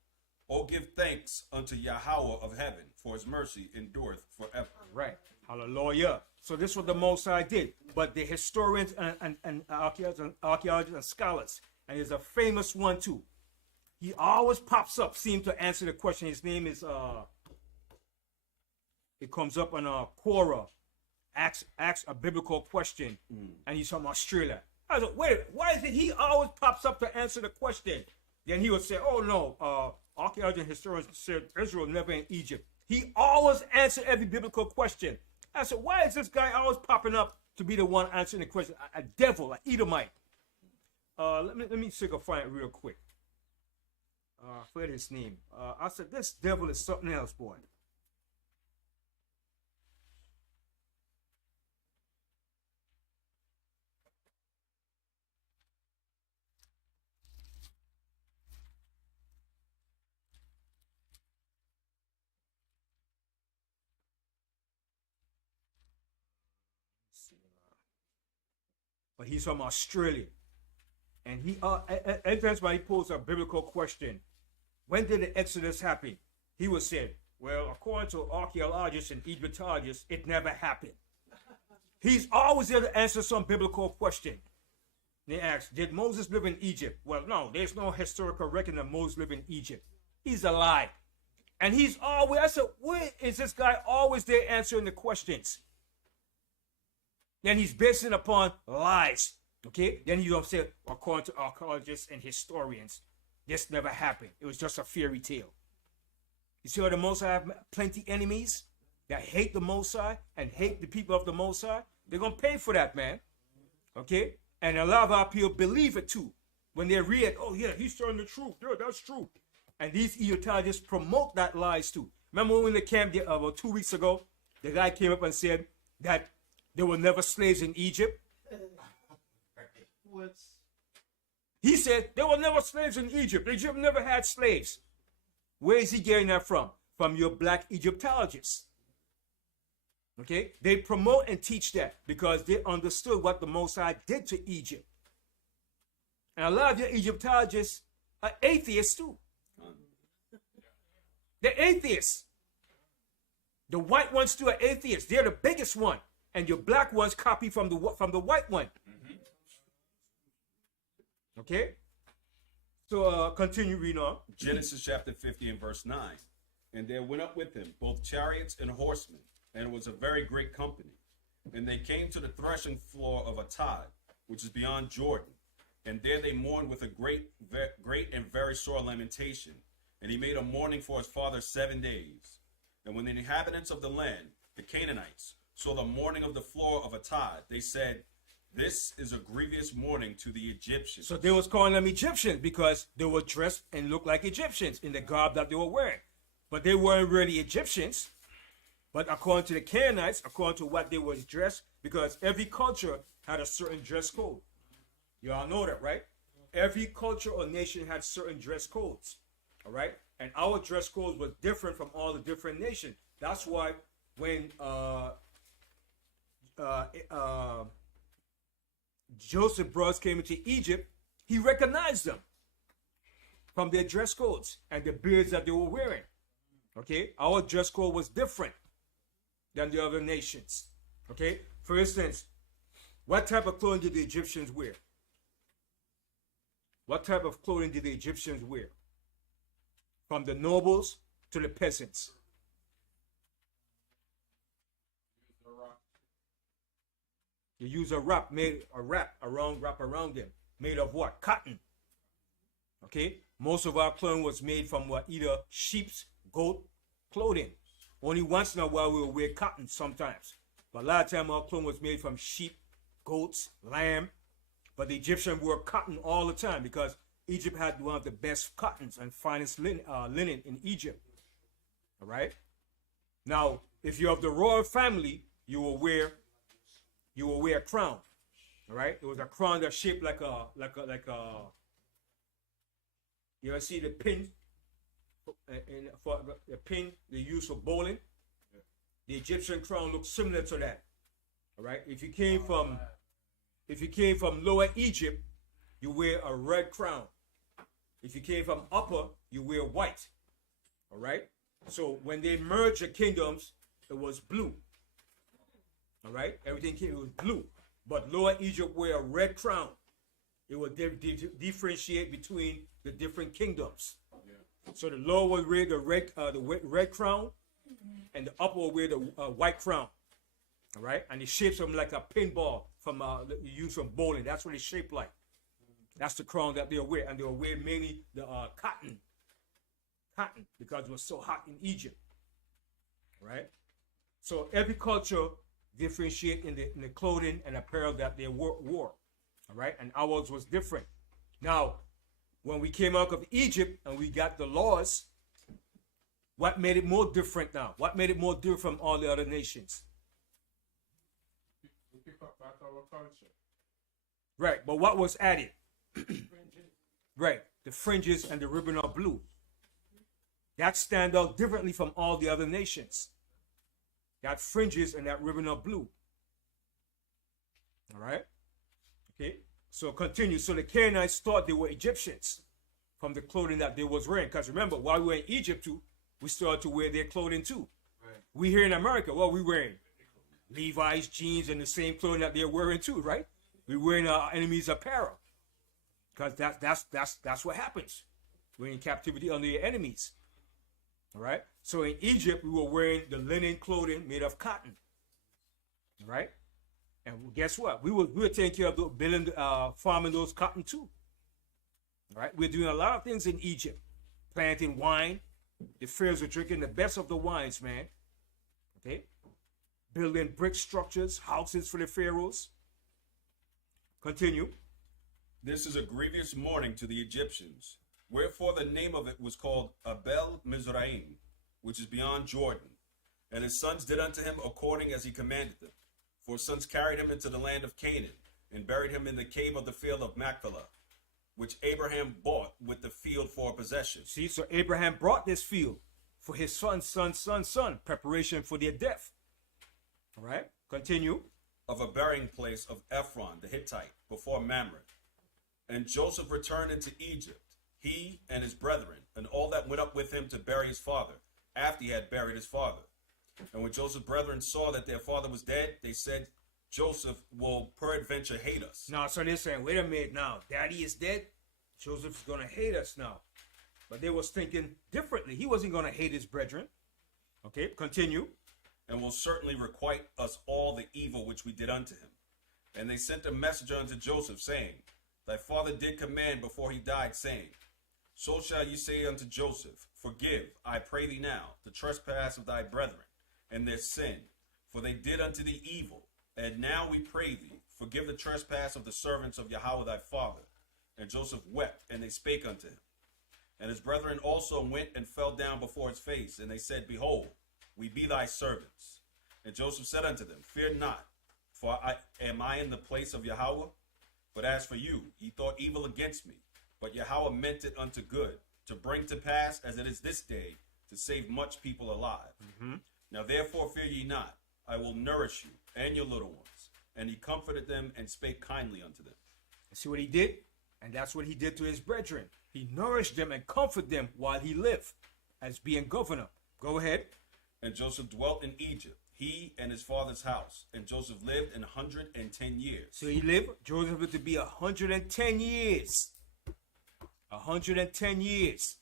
O give thanks unto Yahweh of heaven, for his mercy endureth forever. Right. Hallelujah. So this is what the Most High did. But the historians and archaeologists and scholars, and there's a famous one too. He always pops up, seems to answer the question. His name is it comes up on Quora, asks a biblical question, and he's from Australia. I was like, wait, why is it he always pops up to answer the question? Then he would say, oh no, archaeologists and historians said Israel never in Egypt. He always answered every biblical question. I said, why is this guy always popping up to be the one answering the question? A devil, an Edomite. Let me see if I can find it real quick. I forget his name. I said, this devil is something else, boy. But he's from Australia. And he, every time he pulls a biblical question, when did the Exodus happen? He would say, well, according to archaeologists and Egyptologists, it never happened. He's always there to answer some biblical question. They ask, did Moses live in Egypt? Well, no, there's no historical record that Moses lived in Egypt. He's a lie. And he's always, I said, where is this guy always there answering the questions? Then he's basing upon lies. Okay? Then you don't say, according to archaeologists and historians, this never happened. It was just a fairy tale. You see how the Most High have plenty enemies that hate the Most High and hate the people of the Most High? They're going to pay for that, man. Okay? And a lot of our people believe it too. When they read, oh yeah, he's telling the truth. Yeah, that's true. And these Egyptologists promote that lies too. Remember when they came there about 2 weeks ago? The guy came up and said that there were never slaves in Egypt. What? He said there were never slaves in Egypt. Egypt never had slaves. Where is he getting that from? From your black Egyptologists. Okay? They promote and teach that because they understood what the Most High did to Egypt. And a lot of your Egyptologists are atheists too. They're atheists. The white ones too are atheists. They're the biggest one. And your black ones copy from the white one. Okay? So continue reading on. Genesis chapter 50 and verse 9. And there went up with him both chariots and horsemen, and it was a very great company. And they came to the threshing floor of H.O.D., which is beyond Jordan. And there they mourned with a great and very sore lamentation. And he made a mourning for his father 7 days. And when the inhabitants of the land, the Canaanites, saw the mourning of the floor of H.O.D., they said, "This is a grievous mourning to the Egyptians." So they was calling them Egyptians because they were dressed and looked like Egyptians in the garb that they were wearing. But they weren't really Egyptians. But according to the Canaanites, according to what they was dressed, because every culture had a certain dress code. You all know that, right? Every culture or nation had certain dress codes. All right? And our dress code was different from all the different nations. That's why when Joseph's brothers came into Egypt, he recognized them from their dress codes and the beards that they were wearing. Okay? Our dress code was different than the other nations. Okay? For instance, what type of clothing did the Egyptians wear? What type of clothing did the Egyptians wear? From the nobles to the peasants. You use a wrap around them. Made of what? Cotton. Okay? Most of our clothing was made from what? Either sheep's, goat clothing. Only once in a while we will wear cotton sometimes. But a lot of time our clothing was made from sheep, goats, lamb. But the Egyptians wore cotton all the time because Egypt had one of the best cottons and finest linen in Egypt. All right? Now, if you're of the royal family, you will wear a crown. All right? It was a crown that's shaped like a you ever see the pin? And for the pin they use for bowling, the Egyptian crown looks similar to that. All right. If you came from Lower Egypt, you wear a red crown. If you came from Upper, you wear white. All right. So when they merged the kingdoms, it was blue. All right. Everything it was blue, but Lower Egypt wear a red crown. It would differentiate between the different kingdoms. So the lower will wear the red crown, and the upper will wear the white crown. All right, and it shapes them like a pinball from you use from bowling. That's what it's shaped like. That's the crown that they'll wear, and they'll wear mainly the cotton, because it was so hot in Egypt. All right, so every culture differentiate in the clothing and apparel that they wore. All right, and ours was different. Now, when we came out of Egypt and we got the laws, what made it more different now? What made it more different from all the other nations? We pick up back our culture. Right, but what was added? Right, the fringes and the ribbon of blue. That stand out differently from all the other nations. That fringes and that ribbon of blue. All right? Okay, so continue. So the Canaanites thought they were Egyptians from the clothing that they was wearing. Because remember, while we were in Egypt too, we started to wear their clothing too. Right. We here in America, what we wearing? Levi's jeans and the same clothing that they're wearing too, right? We wearing our enemies' apparel. Because that's what happens. We're in captivity under your enemies. All right? So in Egypt, we were wearing the linen clothing made of cotton. All right? And guess what? We were taking care of building, farming those cotton too. All right? We're doing a lot of things in Egypt. Planting wine. The pharaohs were drinking the best of the wines, man. Okay? Building brick structures, houses for the pharaohs. Continue. This is a grievous mourning to the Egyptians. Wherefore the name of it was called Abel Mizraim, which is beyond Jordan. And his sons did unto him according as he commanded them. For his sons carried him into the land of Canaan, and buried him in the cave of the field of Machpelah, which Abraham bought with the field for a possession. See, so Abraham brought this field for his son, preparation for their death. All right, continue. Of a burying place of Ephron the Hittite, before Mamre. And Joseph returned into Egypt, he and his brethren, and all that went up with him to bury his father, after he had buried his father. And when Joseph's brethren saw that their father was dead, they said, Joseph will peradventure hate us. Now, so they're saying, wait a minute now, daddy is dead? Joseph's going to hate us now. But they was thinking differently. He wasn't going to hate his brethren. Okay, continue. and will certainly requite us all the evil which we did unto him. And they sent a messenger unto Joseph, saying, Thy father did command before he died, saying, So shall ye say unto Joseph, Forgive, I pray thee now, the trespass of thy brethren, and their sin, for they did unto thee evil. And now we pray thee, forgive the trespass of the servants of Yahweh thy father. And Joseph wept, and they spake unto him. And his brethren also went and fell down before his face, and they said, Behold, we be thy servants. And Joseph said unto them, Fear not, for am I in the place of Yahweh? But as for you, ye thought evil against me, but Yahweh meant it unto good, to bring to pass, as it is this day, to save much people alive. Now therefore fear ye not, I will nourish you and your little ones. And he comforted them and spake kindly unto them. See what he did? And that's what he did to his brethren. He nourished them and comforted them while he lived as being governor. Go ahead. And Joseph dwelt in Egypt, he and his father's house. And Joseph lived 110 years. So he lived, Joseph lived to be 110 years. 110 years.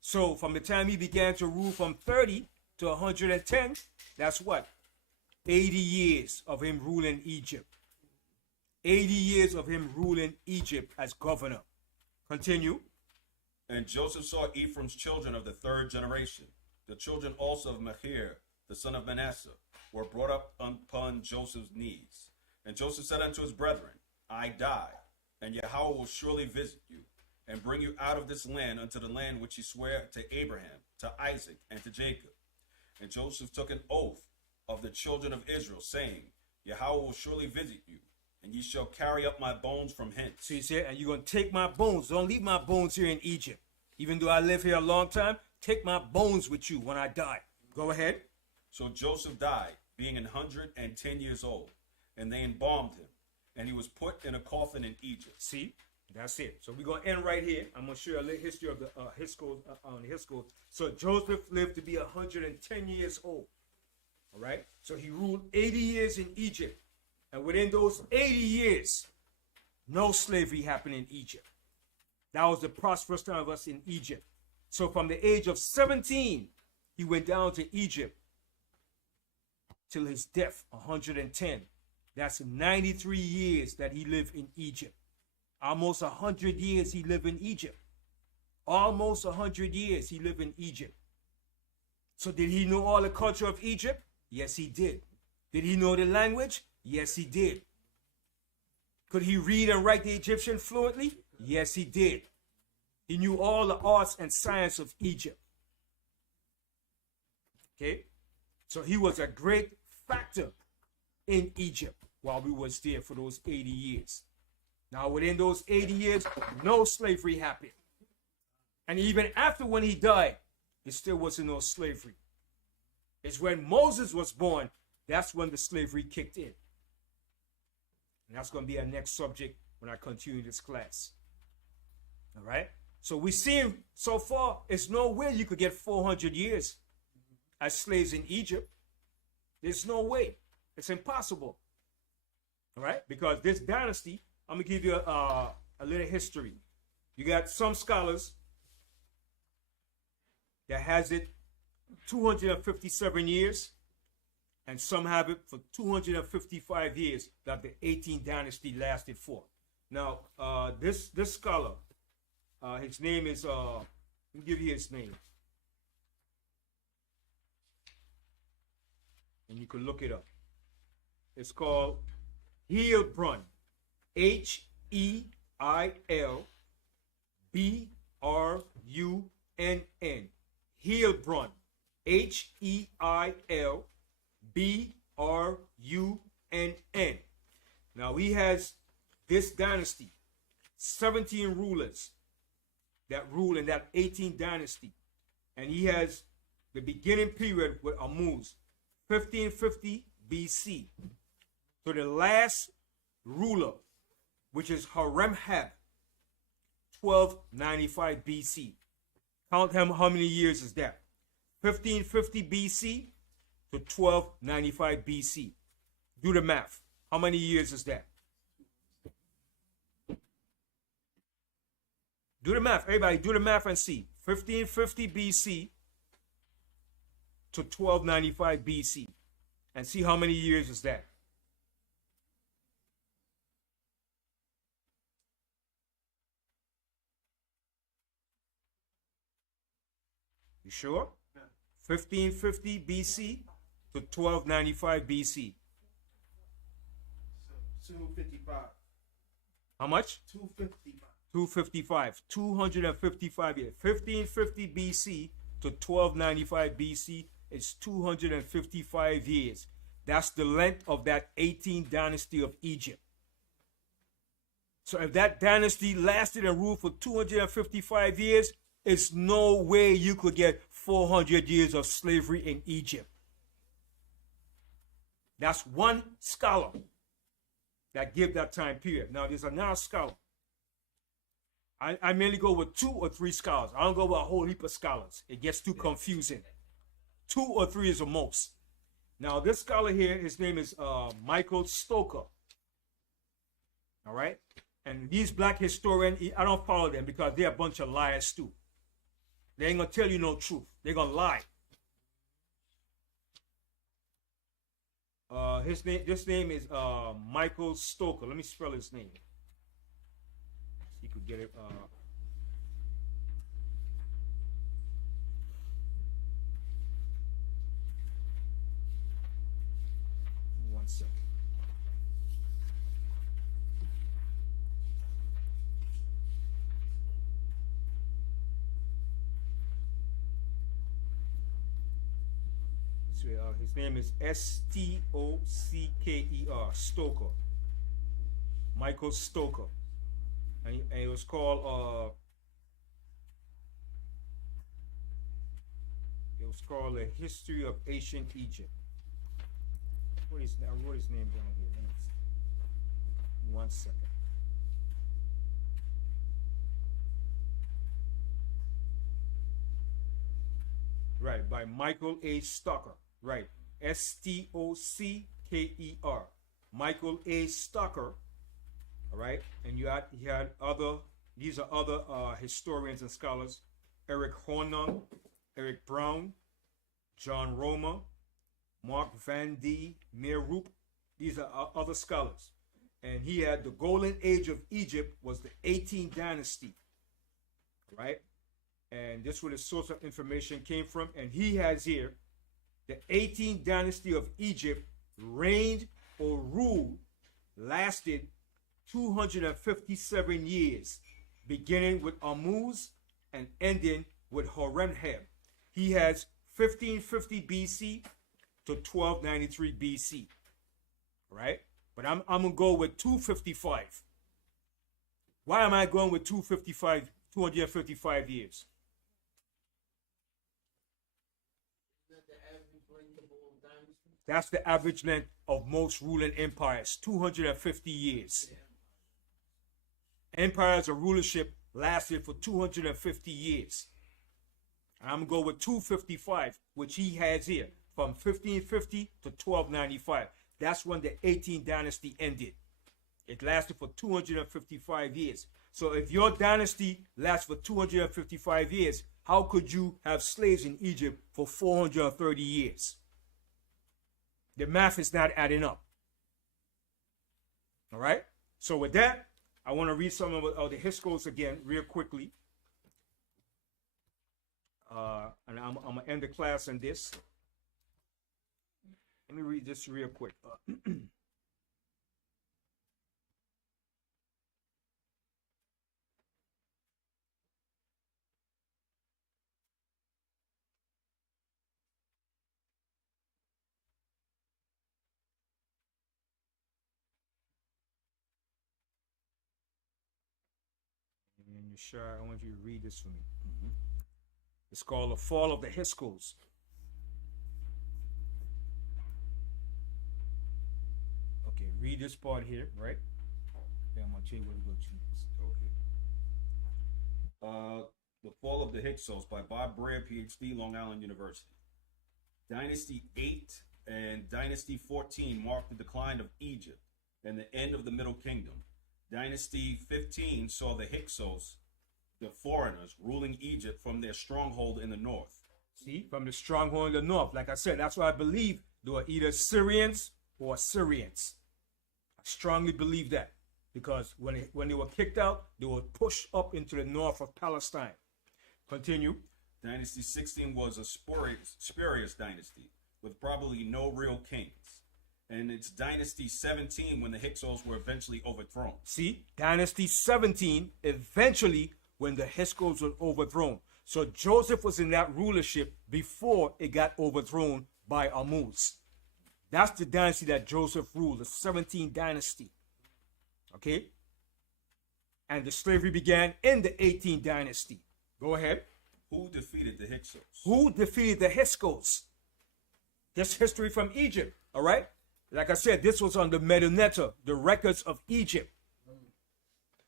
So from the time he began to rule from 30 to 110, that's what? 80 years of him ruling Egypt. 80 years of him ruling Egypt as governor. Continue. And Joseph saw Ephraim's children of the third generation. The children also of Machir, the son of Manasseh, were brought up upon Joseph's knees. And Joseph said unto his brethren, I die, and Yahweh will surely visit you, and bring you out of this land unto the land which he sware to Abraham, to Isaac, and to Jacob. And Joseph took an oath of the children of Israel, saying, Yahweh will surely visit you, and ye shall carry up my bones from hence. So he said, and you're going to take my bones. Don't leave my bones here in Egypt. Even though I live here a long time, take my bones with you when I die. Go ahead. So Joseph died, being 110 years old, and they embalmed him, and he was put in a coffin in Egypt. See, that's it. So we're going to end right here. I'm going to show you a little history of the H.O.D.C. So Joseph lived to be 110 years old. All right. So he ruled 80 years in Egypt. And within those 80 years, no slavery happened in Egypt. That was the prosperous time of us in Egypt. So from the age of 17, he went down to Egypt till his death, 110. That's 93 years that he lived in Egypt. Almost 100 years he lived in Egypt. Almost 100 years he lived in Egypt. So did he know all the culture of Egypt? Yes, he did. Did he know the language? Yes, he did. Could he read and write the Egyptian fluently? Yes, he did. He knew all the arts and science of Egypt. Okay? So he was a great factor in Egypt while we was there for those 80 years. Now, within those 80 years, no slavery happened. And even after when he died, there still wasn't no slavery. It's when Moses was born, that's when the slavery kicked in. And that's going to be our next subject when I continue this class. All right? So we see so far, it's no way you could get 400 years as slaves in Egypt. There's no way. It's impossible. All right? Because this dynasty, I'm going to give you a little history. You got some scholars that has it 257 years, and some have it for 255 years that the 18th dynasty lasted for. Now, this scholar, his name is, let me give you his name. And you can look it up. It's called Heilbrunn. Heilbrunn. Heilbrunn. Heilbrunn. Now he has this dynasty, 17 rulers that rule in that 18th dynasty. And he has the beginning period with Ammuz, 1550 BC. So the last ruler, which is Haremheb, 1295 BC. Count him, how many years is that? 1550 BC to 1295 BC. Do the math. How many years is that? Do the math. Everybody, do the math and see. 1550 BC to 1295 BC. and see how many years is that. You sure? 1550 BC to 1295 BC. So 255. How much? 255. 255. 255 years. 1550 BC to 1295 BC is 255 years. That's the length of that 18th dynasty of Egypt. So if that dynasty lasted and ruled for 255 years, it's no way you could get 400 years of slavery in Egypt. That's one scholar that give that time period. Now there's another scholar. I mainly go with 2 or 3 scholars. I don't go with a whole heap of scholars. It gets too confusing. 2 or 3 is the most. Now this scholar here, his name is Michael Stoker. All right? And these black historians, I don't follow them because they're a bunch of liars too. They ain't gonna tell you no truth. They're gonna lie. This name is Michael Stoker. Let me spell his name. You could get it. 1 second. His name is Stocker. Stoker. Michael Stoker. And it was called The History of Ancient Egypt. What is that? I wrote his name down here. 1 second. Right, by Michael A. Stocker. Right, Stocker. Michael A. Stocker. All right, and he had other. These are other historians and scholars: Eric Hornung, Eric Brown, John Roma, Mark Van D. Meerup. These are other scholars, and he had the golden age of Egypt was the 18th dynasty. Right, and this is where the source of information came from, and he has here the 18th dynasty of Egypt reigned or ruled, lasted 257 years, beginning with Ammuz and ending with Horemheb. He has 1550 BC to 1293 BC. Right? But I'm going to go with 255. Why am I going with 255 years? That's the average length of most ruling empires, 250 years. Empires of rulership lasted for 250 years. And I'm going to go with 255, which he has here, from 1550 to 1295. That's when the 18th dynasty ended. It lasted for 255 years. So if your dynasty lasts for 255 years, how could you have slaves in Egypt for 430 years? The math is not adding up. All right? So with that, I want to read some of the H.O.D.C again real quickly. And I'm going to end the class on this. Let me read this real quick. And Yeshua, I want you to read this for me. It's called The Fall of the H.O.D.C. Okay, read this part here, right? Okay, I'm going to tell you where to go to next. Okay. The Fall of the Hyksos by Bob Brea, PhD, Long Island University. Dynasty 8 and Dynasty 14 marked the decline of Egypt and the end of the Middle Kingdom. Dynasty 15 saw the Hyksos, the foreigners, ruling Egypt from their stronghold in the north. See, from the stronghold in the north. Like I said, that's why I believe they were either Syrians or Assyrians. I strongly believe that because when they were kicked out, they were pushed up into the north of Palestine. Continue. Dynasty 16 was a spurious dynasty with probably no real kings. And it's Dynasty 17 when the Hyksos were eventually overthrown. See, Dynasty 17, eventually when the Hyksos were overthrown. So Joseph was in that rulership before it got overthrown by Tammuz. That's the dynasty that Joseph ruled, the 17th dynasty. Okay? And the slavery began in the 18th dynasty. Go ahead. Who defeated the Hyksos? Who defeated the Hyksos? This history from Egypt, all right? Like I said, this was on the Medunetta, the records of Egypt.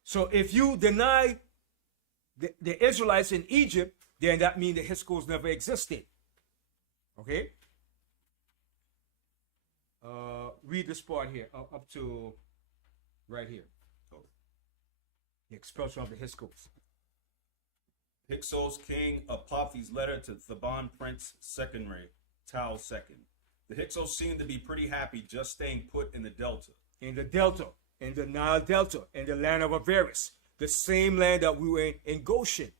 So if you deny the Israelites in Egypt, then that means the Hyksos never existed. Okay? Read this part here, up to right here. The expulsion of the Hyksos. Hyksos king Apophi's letter to Theban prince Secondary, Tau II. The Hyksos seem to be pretty happy just staying put in the delta. In the delta, in the Nile Delta, in the land of Avaris, the same land that we were in Goshen.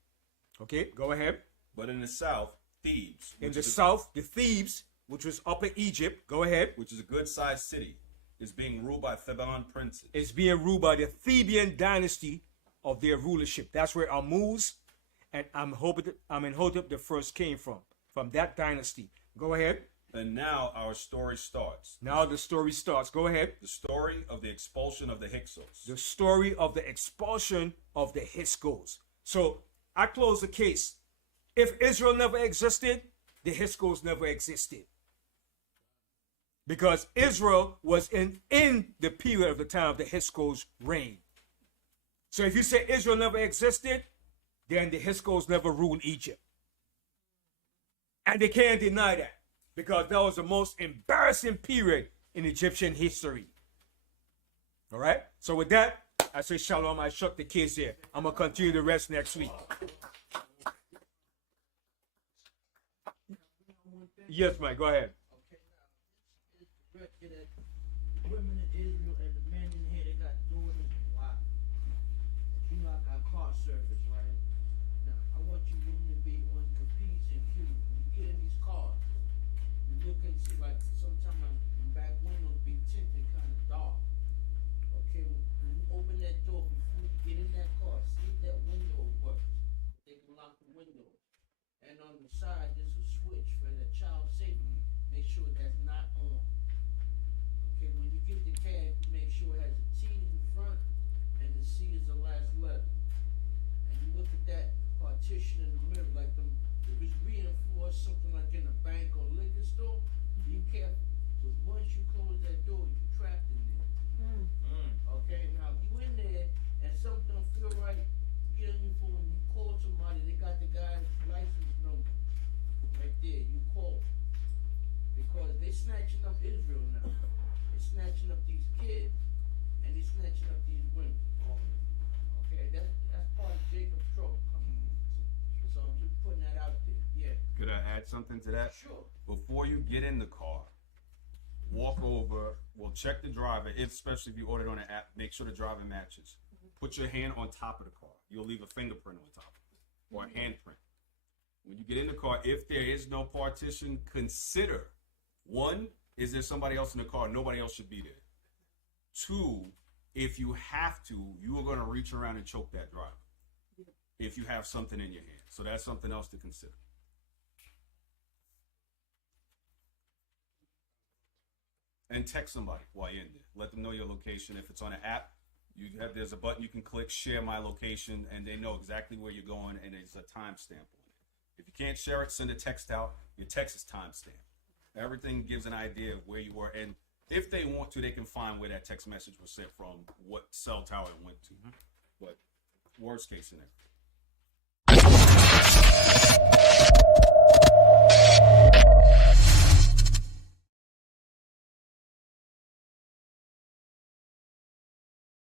Okay, go ahead. But in the south, Thebes. In the south, the Thebes, which was Upper Egypt, go ahead. Which is a good-sized city, is being ruled by Theban princes. It's being ruled by the Theban dynasty of their rulership. That's where Tammuz and Amenhotep the first came from that dynasty. Go ahead. And now our story starts. Now the story starts. Go ahead. The story of the expulsion of the Hyksos. The story of the expulsion of the Hyksos. So I close the case. If Israel never existed, the Hyksos never existed. Because Israel was in the period of the time of the Hyksos' reign. So if you say Israel never existed, then the Hyksos never ruled Egypt. And they can't deny that. Because that was the most embarrassing period in Egyptian history. All right? So with that, I say shalom. I shut the case here. I'm going to continue the rest next week. Yes, Mike, go ahead. Okay, now, this is the record that women in Israel and the men in here, they got daughters and wives. You know, I got car service, right? Now, I want you women to be on your P's and Q's. When you get in these cars, you look and see, like, sometimes the back windows be tinted kind of dark. Okay, when you open that door before you get in that car, see if that window works. They can lock the window. And on the side, there's a switch for the child safety. Make sure that's not on. Okay, when you get the cab, make sure it has a T in the front and the C is the last letter. And you look at that partition in the middle, like them, if it's reinforced, something like in a bank or liquor store, be careful. Because once you close that door, you're trapped in there. Okay, now if you in there and something don't feel right, get on your phone, you call somebody, they got the guy's license number right there, you call. Because they snatching up Israel now. They snatching up these kids and they snatching up these women. Okay, that's part of Jacob's trouble. So I'm just putting that out there. Yeah. Could I add something to that? Sure. Before you get in the car, walk over, well, check the driver, especially if you ordered on an app, make sure the driver matches. Put your hand on top of the car. You'll leave a fingerprint on top or a handprint. When you get in the car, if there is no partition, consider, one, is there somebody else in the car? Nobody else should be there. Two, if you have to, you are going to reach around and choke that driver if you have something in your hand. So that's something else to consider. And text somebody while you're in there. Let them know your location. If it's on an app, there's a button you can click, share my location, and they know exactly where you're going, and there's a timestamp on it. If you can't share it, send a text out. Your text is timestamped. Everything gives an idea of where you were, and if they want to, they can find where that text message was sent from, what cell tower it went to. But worst case scenario.